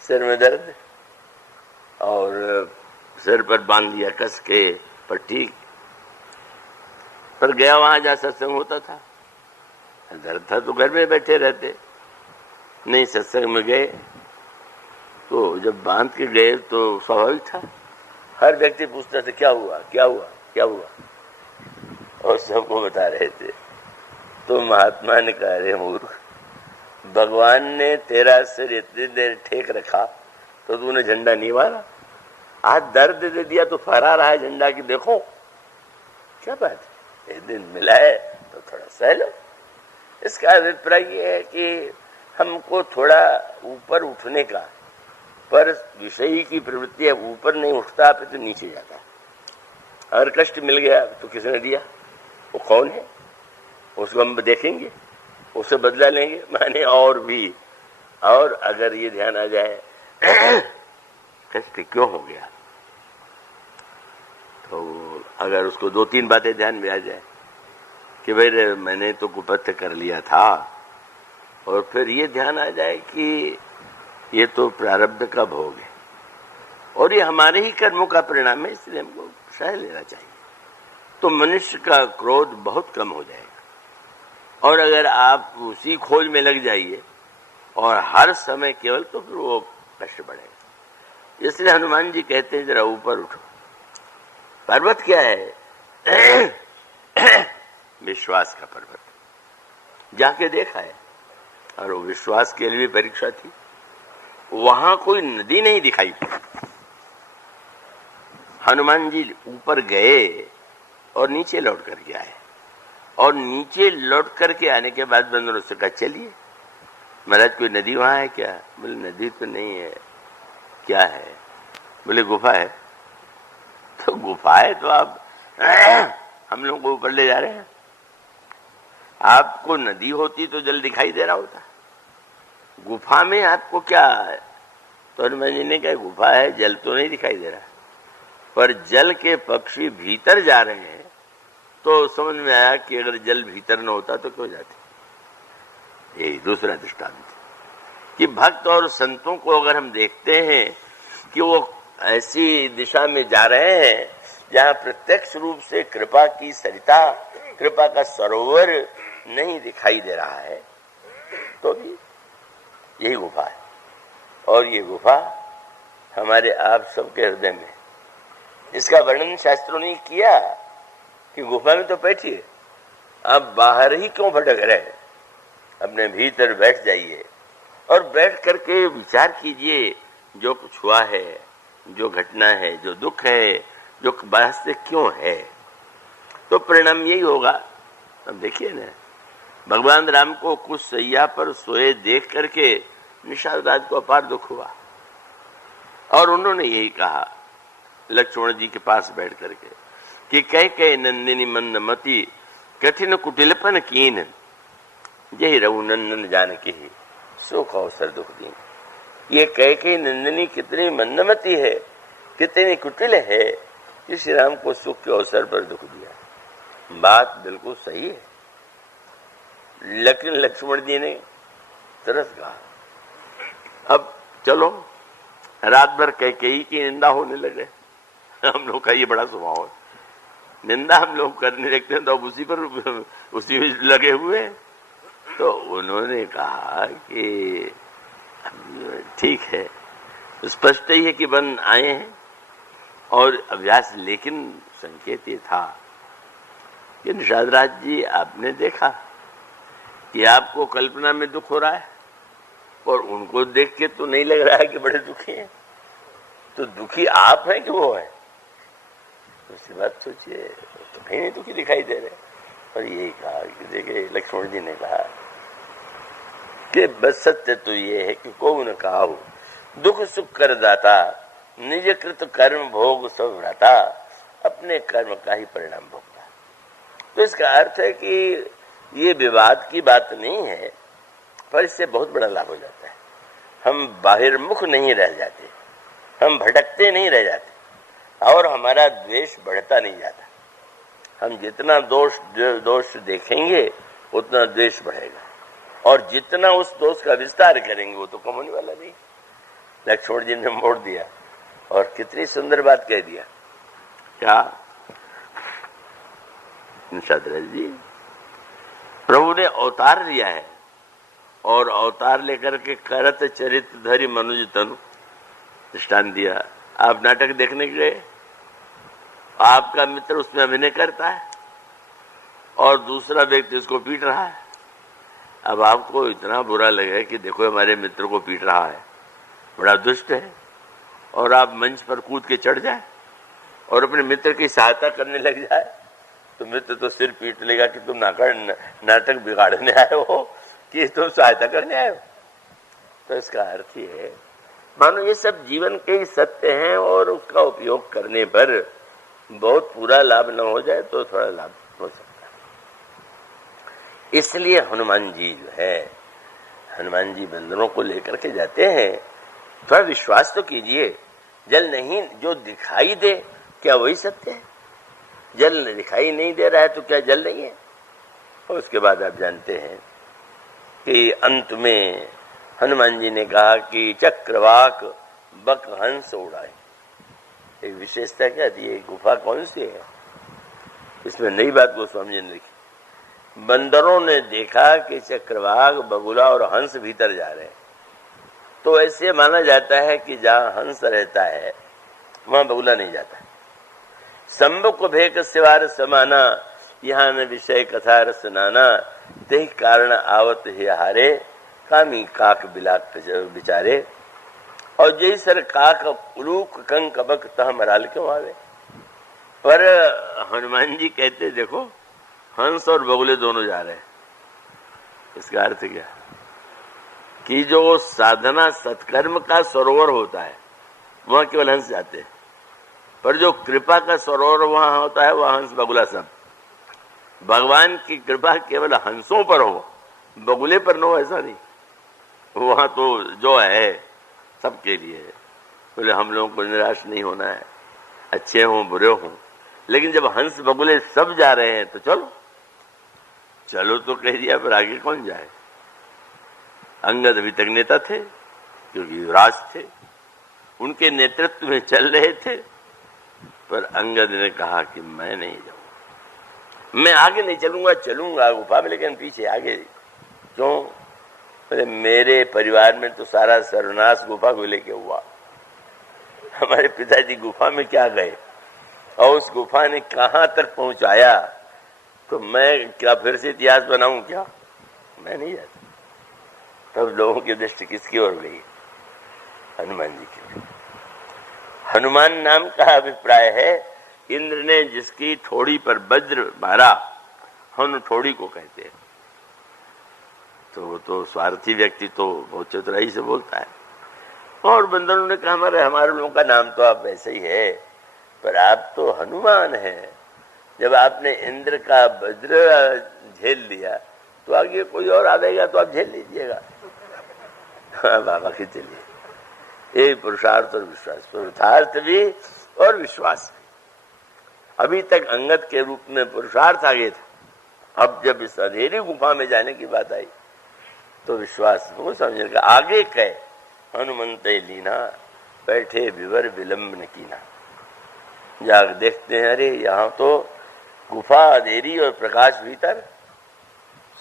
सिर में दर्द और सिर पर बांध दिया कस के पट्टी, पर गया वहां जहाँ सत्संग होता था। दर्द था तो घर में बैठे रहते, नहीं सत्संग में गए तो जब बांध के गए तो स्वाभाविक था, हर व्यक्ति पूछता था क्या हुआ क्या हुआ क्या हुआ, और सबको बता रहे थे। तो महात्मा ने कहा, अरे मूर्ख, भगवान ने तेरा सिर इतनी देर ठेक रखा तो तूने झंडा नहीं मारा, आज दर्द दे दिया तो फहरा रहा है झंडा की, देखो क्या बात है, एक दिन मिला है तो थोड़ा सह लो। इसका अभिप्राय ये है कि हमको थोड़ा ऊपर उठने का, पर विषयी की प्रवृत्ति है, ऊपर नहीं उठता पे तो नीचे जाता है। अगर कष्ट मिल गया तो किसने दिया, वो कौन है, उसको हम देखेंगे, उसे बदला लेंगे, माने और भी। और अगर ये ध्यान आ जाए कष्ट क्यों हो गया, तो अगर उसको 2-3 बातें ध्यान में आ जाए कि भाई मैंने तो कुपथ्य कर लिया था, और फिर ये ध्यान आ जाए कि ये तो प्रारब्ध का भोग है और ये हमारे ही कर्मों का परिणाम है, इसलिए हमको सह लेना चाहिए, तो मनुष्य का क्रोध बहुत कम हो जाएगा। और अगर आप उसी खोज में लग जाइए और हर समय केवल, तो फिर वो कष्ट बढ़ेगा। इसलिए हनुमान जी कहते हैं जरा ऊपर उठो। पर्वत क्या है विश्वास का पर्वत, जाके देखा है, और वो विश्वास के लिए भी परीक्षा थी। वहां कोई नदी नहीं दिखाई पड़ी। हनुमान जी ऊपर गए और नीचे लौट करके आए, और नीचे लौट करके आने के बाद बंदरों से कहा चलिए महाराज कोई नदी वहां है क्या, बोले नदी तो नहीं है, क्या है, बोले गुफा है। तो गुफा है तो आप हम लोग को ऊपर ले जा रहे हैं, आपको नदी होती तो जल दिखाई दे रहा होता, गुफा में आपको क्या है। तो हनुमान जी ने कहा गुफा है, जल तो नहीं दिखाई दे रहा, पर जल के पक्षी भीतर जा रहे हैं, तो समझ में आया कि अगर जल भीतर न होता तो क्यों जाते। यही दूसरा दृष्टांत कि भक्त और संतों को अगर हम देखते हैं कि वो ऐसी दिशा में जा रहे हैं जहां प्रत्यक्ष रूप से कृपा की सरिता, कृपा का सरोवर नहीं दिखाई दे रहा है, तो भी यही गुफा है। और ये गुफा हमारे आप सबके हृदय में। इसका वर्णन शास्त्रों ने किया कि गुफा में तो बैठिए, आप बाहर ही क्यों भटक रहे हैं, अपने भीतर बैठ जाइए और बैठ करके विचार कीजिए जो कुछ हुआ है, जो घटना है, जो दुख है, जो वास्तविक क्यों है, तो परिणाम यही होगा। अब देखिए ना, भगवान राम को कुछ सैया पर सोए देख करके निषाद राज को अपार दुख हुआ, और उन्होंने यही कहा लक्ष्मण जी के पास बैठ करके कि कह कह नंदिनी मंदमती कठिन कुटिलपन कीन, जय रघुनंदन जानकी सुख अवसर दुख दीन। ये कह के नंदिनी कितनी मंदमती है, कितनी कुटिल है कि श्री राम को सुख के अवसर पर दुख दिया। बात बिल्कुल सही है, लेकिन लक्ष्मण जी ने तरस कहा अब चलो, रात भर कैकेयी की निंदा होने लगे। हम लोग का ये बड़ा स्वभाव है, निंदा हम लोग करने लगते हैं तो अब उसी में लगे हुए हैं। तो उन्होंने कहा कि ठीक है, स्पष्ट ही है कि वन आए हैं और अभ्यास, लेकिन संकेत ये था कि निषाद राज जी आपने देखा कि आपको कल्पना में दुख हो रहा है और उनको देख के तो नहीं लग रहा है कि बड़े दुखी हैं, तो दुखी आप हैं कि वो है। उसकी बात सोचिए, तो कहीं नहीं दुखी दिखाई दे रहे। और यही कहा कि देखिए लक्ष्मण जी ने कहा कि बस सत्य तो ये है कि को न काहू दुख सुख कर दाता, निज कृत कर्म भोग सब व्रता, अपने कर्म का ही परिणाम भोगता। तो इसका अर्थ है कि ये विवाद की बात नहीं है, पर इससे बहुत बड़ा लाभ हो जाता है। हम बाहिर्मुख नहीं रह जाते, हम भटकते नहीं रह जाते, और हमारा द्वेष बढ़ता नहीं जाता। हम जितना दोष देखेंगे उतना द्वेष बढ़ेगा, और जितना उस दोष का विस्तार करेंगे वो तो कम होने वाला नहीं। लक्ष्मण जी ने मोड़ दिया और कितनी सुंदर बात कह दिया। क्या निषादराज जी, प्रभु ने अवतार लिया है और अवतार लेकर के करत चरित धरि मनुज तनु दृष्टांत दिया। आप नाटक देखने गए, आपका मित्र उसमें अभिनय करता है और दूसरा व्यक्ति उसको पीट रहा है। अब आपको इतना बुरा लगे कि देखो हमारे मित्र को पीट रहा है, बड़ा दुष्ट है, और आप मंच पर कूद के चढ़ जाए और अपने मित्र की सहायता करने लग जाए, तो मित्र तो सिर पीट लेगा कि तुम नाटक बिगाड़ने आए हो कि तुम सहायता करने आए हो। तो इसका अर्थ ये है, मानो ये सब जीवन के ही सत्य हैं, और उसका उपयोग करने पर बहुत पूरा लाभ न हो जाए तो थोड़ा लाभ हो सकता है। इसलिए हनुमान जी जो है, हनुमान जी बंदरों को लेकर के जाते हैं। थोड़ा विश्वास तो कीजिए, जल नहीं जो दिखाई दे क्या वही सत्य है? जल दिखाई नहीं दे रहा है तो क्या जल नहीं है? और उसके बाद आप जानते हैं कि अंत में हनुमान जी ने कहा कि चक्रवाक बक हंस उड़ाए। एक विशेषता क्या थी, ये गुफा कौन सी है? इसमें नई बात गोस्वामी जी ने लिखी। बंदरों ने देखा कि चक्रवाक, बगुला और हंस भीतर जा रहे हैं, तो ऐसे माना जाता है कि जहां हंस रहता है वहां बगुला नहीं जाता। संबुक भेक सिवार समाना, यहाँ न विषय कथा रस नाना, ते कारण आवत ही हारे, कामी काक बिलाक बिचारे। और जय सर काक उलूक कंक बक तह मराल क्यों आवे। पर हनुमान जी कहते देखो हंस और बगुले दोनों जा रहे हैं। इसका अर्थ क्या कि जो साधना सत्कर्म का सरोवर होता है वहां केवल हंस जाते हैं, पर जो कृपा का सरोवर वहां होता है वहां हंस बगुला सब। भगवान की कृपा केवल हंसों पर हो, बगुले पर न हो, ऐसा नहीं। वहां तो जो है सबके लिए है। बोले हम लोगों को निराश नहीं होना है, अच्छे हों बुरे हों, लेकिन जब हंस बगुले सब जा रहे हैं तो चलो चलो तो कह दिया, पर आगे कौन जाए। अंगद अभी तक नेता थे क्योंकि युवराज थे, उनके नेतृत्व में चल रहे थे, पर अंगद ने कहा कि मैं नहीं जाऊंगा, मैं आगे नहीं चलूंगा, चलूंगा गुफा में लेकिन पीछे आगे क्यों? बोले मेरे परिवार में तो सारा सर्वनाश गुफा को लेके हुआ। हमारे पिताजी गुफा में क्या गए और उस गुफा ने कहां तक पहुंचाया, तो मैं क्या फिर से इतिहास बनाऊं क्या? मैं नहीं जाता। तब लोगों की दृष्टि किसकी ओर गई? हनुमान जी की। हनुमान नाम का अभिप्राय है इंद्र ने जिसकी थोड़ी पर वज्र मारा, हनु थोड़ी को कहते हैं। तो वो तो स्वार्थी व्यक्ति तो बहुत चतुराई से बोलता है। और बंदरों ने कहा हमारे लोगों का नाम तो आप वैसे ही है, पर आप तो हनुमान हैं। जब आपने इंद्र का वज्र झेल लिया तो आगे कोई और आएगा तो आप झेल लीजिएगा। हाँ बाबा के चलिए, ये पुरुषार्थ और विश्वास, पुरुषार्थ भी और विश्वास भी। अभी तक अंगद के रूप में पुरुषार्थ आगे था, अब जब इस अंधेरी गुफा में जाने की बात आई तो विश्वास वो समझने का। आगे कहे हनुमंत लीना, बैठे विवर विलंब न कीना। जाग देखते हैं, अरे यहाँ तो गुफा अंधेरी और प्रकाश भीतर,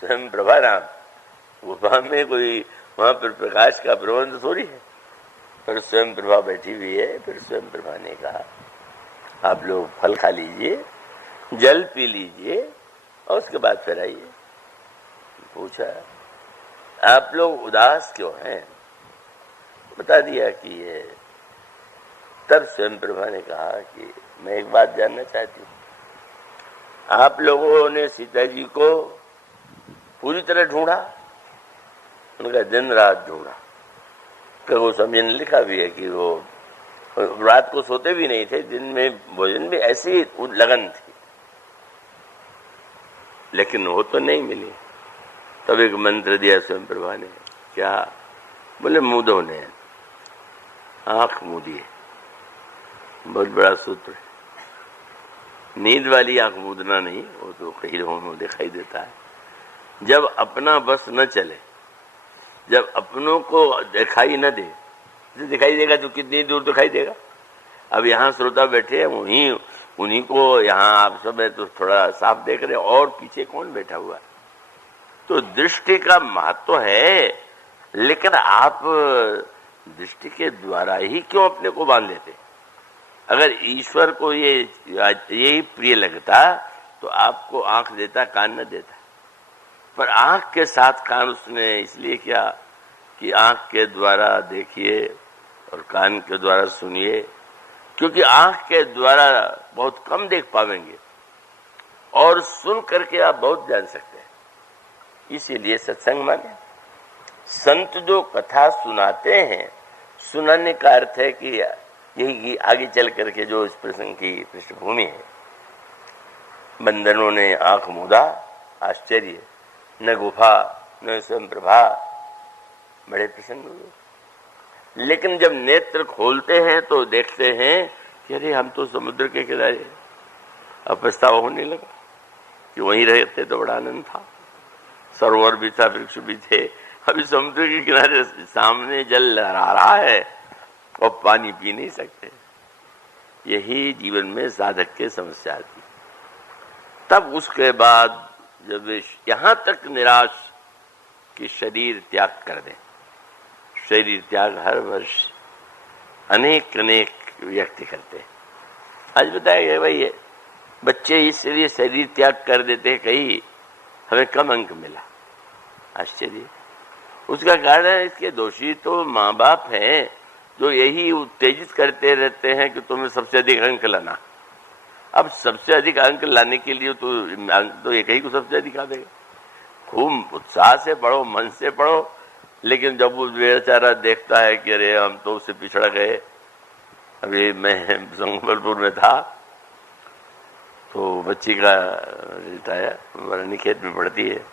स्वयं प्रभा राम। गुफा में कोई वहां पर प्रकाश का प्रबंध थोड़ी है, पर स्वयं प्रभा बैठी हुई है। फिर स्वयं प्रभा ने कहा आप लोग फल खा लीजिए, जल पी लीजिए और उसके बाद फिर आइए। पूछा आप लोग उदास क्यों हैं? बता दिया कि ये तब स्वयं प्रभा ने कहा कि मैं एक बात जानना चाहती हूँ, आप लोगों ने सीता जी को पूरी तरह ढूंढा? उनका दिन रात ढूंढा। कि वो समय ने लिखा भी है कि वो रात को सोते भी नहीं थे, दिन में भोजन भी ऐसी लगन थी, लेकिन वो तो नहीं मिली। तब एक मंत्र दिया स्वयं प्रभा ने, क्या? बोले मूदों ने आंख मूदिए। बहुत बड़ा सूत्र है। नींद वाली आंख मूदना नहीं, वो तो कहीं लोगों दिखाई देता है। जब अपना बस न चले, जब अपनों को दिखाई न दे, दिखाई देगा तो कितनी दूर दिखाई देगा? अब यहाँ श्रोता बैठे हैं, उन्हीं को यहाँ आप सब है तो थोड़ा साफ देख रहे, और पीछे कौन बैठा हुआ है? तो दृष्टि का महत्व है, लेकिन आप दृष्टि के द्वारा ही क्यों अपने को बांध लेते? अगर ईश्वर को यही प्रिय लगता तो आपको आंख देता, कान न देता। पर आंख के साथ कान उसने इसलिए किया कि आंख के द्वारा देखिए और कान के द्वारा सुनिए, क्योंकि आंख के द्वारा बहुत कम देख पाएंगे और सुन करके आप बहुत जान सकते हैं। इसीलिए सत्संग माने। संत जो कथा सुनाते हैं, सुनाने का अर्थ है कि यही आगे चल करके जो इस प्रसंग की पृष्ठभूमि है, बंदरों ने आंख मूदा, आश्चर्य, न गुफा न स्वयं प्रभा, बड़े प्रसन्न हुए। लेकिन जब नेत्र खोलते हैं तो देखते हैं कि अरे हम तो समुद्र के किनारे। अब पछतावा होने लगा कि वहीं रहते तो बड़ा आनंद था, सरोवर भी था, वृक्ष भी थे। अभी समुद्र के किनारे सामने जल लहरा रहा है और पानी पी नहीं सकते। यही जीवन में साधक के समस्या थी। तब उसके बाद जब यहां तक निराश कि शरीर त्याग कर दें, शरीर त्याग हर वर्ष अनेक व्यक्ति करते हैं। आज बताया गया भाई, ये बच्चे इसलिए शरीर त्याग कर देते हैं, कहीं हमें कम अंक मिला। आश्चर्य। उसका कारण है, इसके दोषी तो माँ बाप हैं जो यही उत्तेजित करते रहते हैं कि तुम्हें सबसे अधिक अंक लाना। अब सबसे अधिक अंक लाने के लिए तो एक ही को सबसे अधिक आ देगा। खूब उत्साह से पढ़ो, मन से पढ़ो, लेकिन जब वो बेचारा देखता है कि अरे हम तो उससे पिछड़ गए। अभी मैं संबलपुर में था तो बच्ची का रिजल्ट आया, रानीखेत में पढ़ती है,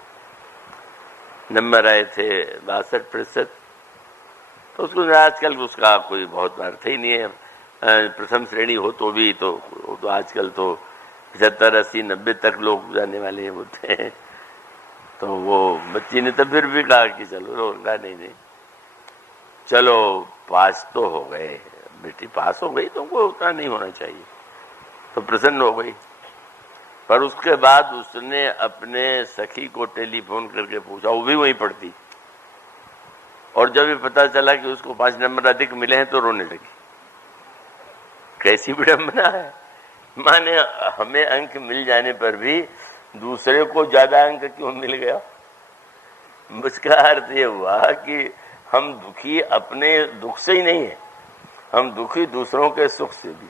नंबर आए थे 62%। तो उसको आजकल उसका कोई बहुत अर्थ ही नहीं है। प्रथम श्रेणी हो तो भी तो आजकल तो 75, 80, 90 तक लोग जाने वाले होते हैं। तो वो बच्ची ने तो फिर भी कहा कि चलो, नहीं चलो पास तो हो गए, बेटी पास हो गई, तुमको उतना नहीं होना चाहिए। तो प्रसन्न हो गई। पर उसके बाद उसने अपने सखी को टेलीफोन करके पूछा, वो भी वहीं पढ़ती, और जब ये पता चला कि उसको 5 नंबर अधिक मिले हैं तो रोने लगी। कैसी विडंबना है। माने हमें अंक मिल जाने पर भी दूसरे को ज्यादा अंक क्यों मिल गया? उसका अर्थ ये हुआ कि हम दुखी अपने दुख से ही नहीं है, हम दुखी दूसरों के सुख से भी।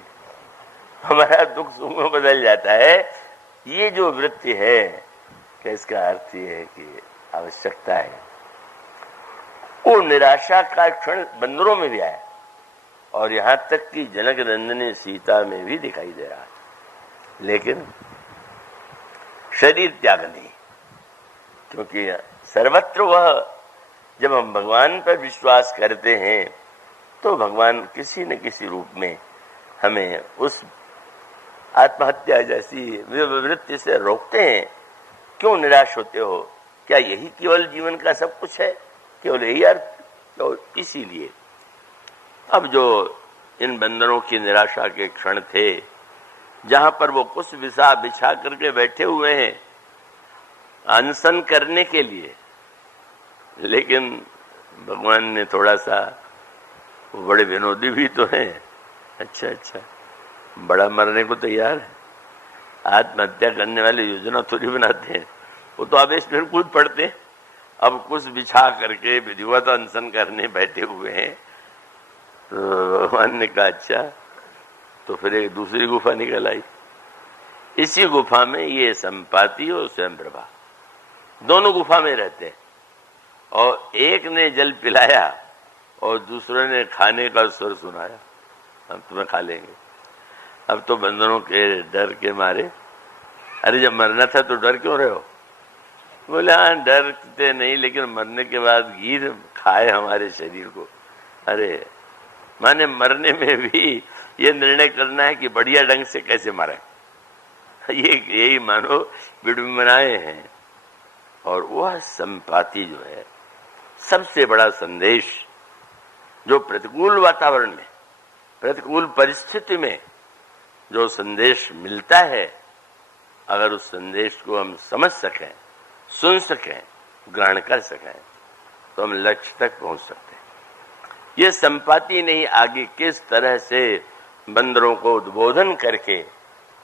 हमारा दुख सुख में बदल जाता है। ये जो वृत्ति है, कि इसका अर्थ ये है कि आवश्यकता है। वो निराशा का क्षण बंदरों में भी आया, और यहां तक कि जनक नंदिनी सीता में भी दिखाई दे रहा है। लेकिन शरीर त्याग नहीं, क्योंकि सर्वत्र वह, जब हम भगवान पर विश्वास करते हैं तो भगवान किसी न किसी रूप में हमें उस आत्महत्या जैसी वृत्ति से रोकते हैं। क्यों निराश होते हो? क्या यही केवल जीवन का सब कुछ है? केवल यही अर्थ? तो इसीलिए अब जो इन बंदरों की निराशा के क्षण थे, जहां पर वो कुछ बिछा करके बैठे हुए हैं अनशन करने के लिए, लेकिन भगवान ने थोड़ा सा, वो बड़े विनोदी भी तो हैं। अच्छा, बड़ा मरने को तैयार है। आत्महत्या करने वाले योजना थोड़ी बनाते हैं, वो तो आवेश में कूद पड़ते हैं। अब कुछ बिछा करके विधिवत अनशन करने बैठे हुए हैं। तो भगवान ने कहा, अच्छा तो फिर एक दूसरी गुफा निकल आई। इसी गुफा में ये संपाति और स्वयं प्रभा दोनों गुफा में रहते हैं, और एक ने जल पिलाया और दूसरे ने खाने का स्वर सुनाया, हम तुम्हें खा लेंगे। अब तो बंदरों के डर के मारे, अरे जब मरना था तो डर क्यों रहे हो? बोले हाँ डरते नहीं, लेकिन मरने के बाद गिर खाए हमारे शरीर को। अरे माने मरने में भी ये निर्णय करना है कि बढ़िया ढंग से कैसे मरे, ये यही मानो विडंबनाएं हैं। और वह संपाति जो है सबसे बड़ा संदेश, जो प्रतिकूल वातावरण में, प्रतिकूल परिस्थिति में जो संदेश मिलता है, अगर उस संदेश को हम समझ सकें, सुन सकें, ग्रहण कर सकें, तो हम लक्ष्य तक पहुंच सकते हैं। ये संपाति ने आगे किस तरह से बंदरों को उद्बोधन करके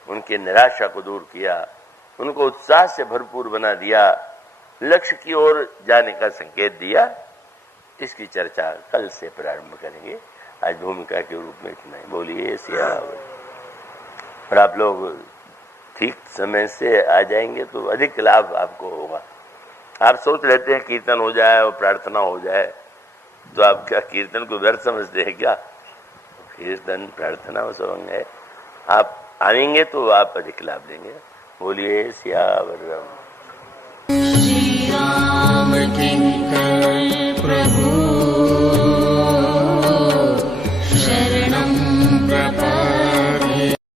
उनकी निराशा को दूर किया, उनको उत्साह से भरपूर बना दिया, लक्ष्य की ओर जाने का संकेत दिया, इसकी चर्चा कल से प्रारंभ करेंगे। आज भूमिका के रूप में इतना ही। बोलिए सियावर। और आप लोग ठीक समय से आ जाएंगे तो अधिक लाभ आपको होगा। आप सोच लेते हैं कीर्तन हो जाए और प्रार्थना हो जाए, तो आप क्या कीर्तन को व्यर्थ समझते हैं क्या? कीर्तन प्रार्थना वो सब अंग है। आप आएंगे तो आप अधिक लाभ लेंगे। बोलिए सियावर राम। श्री राम किंकर प्रभु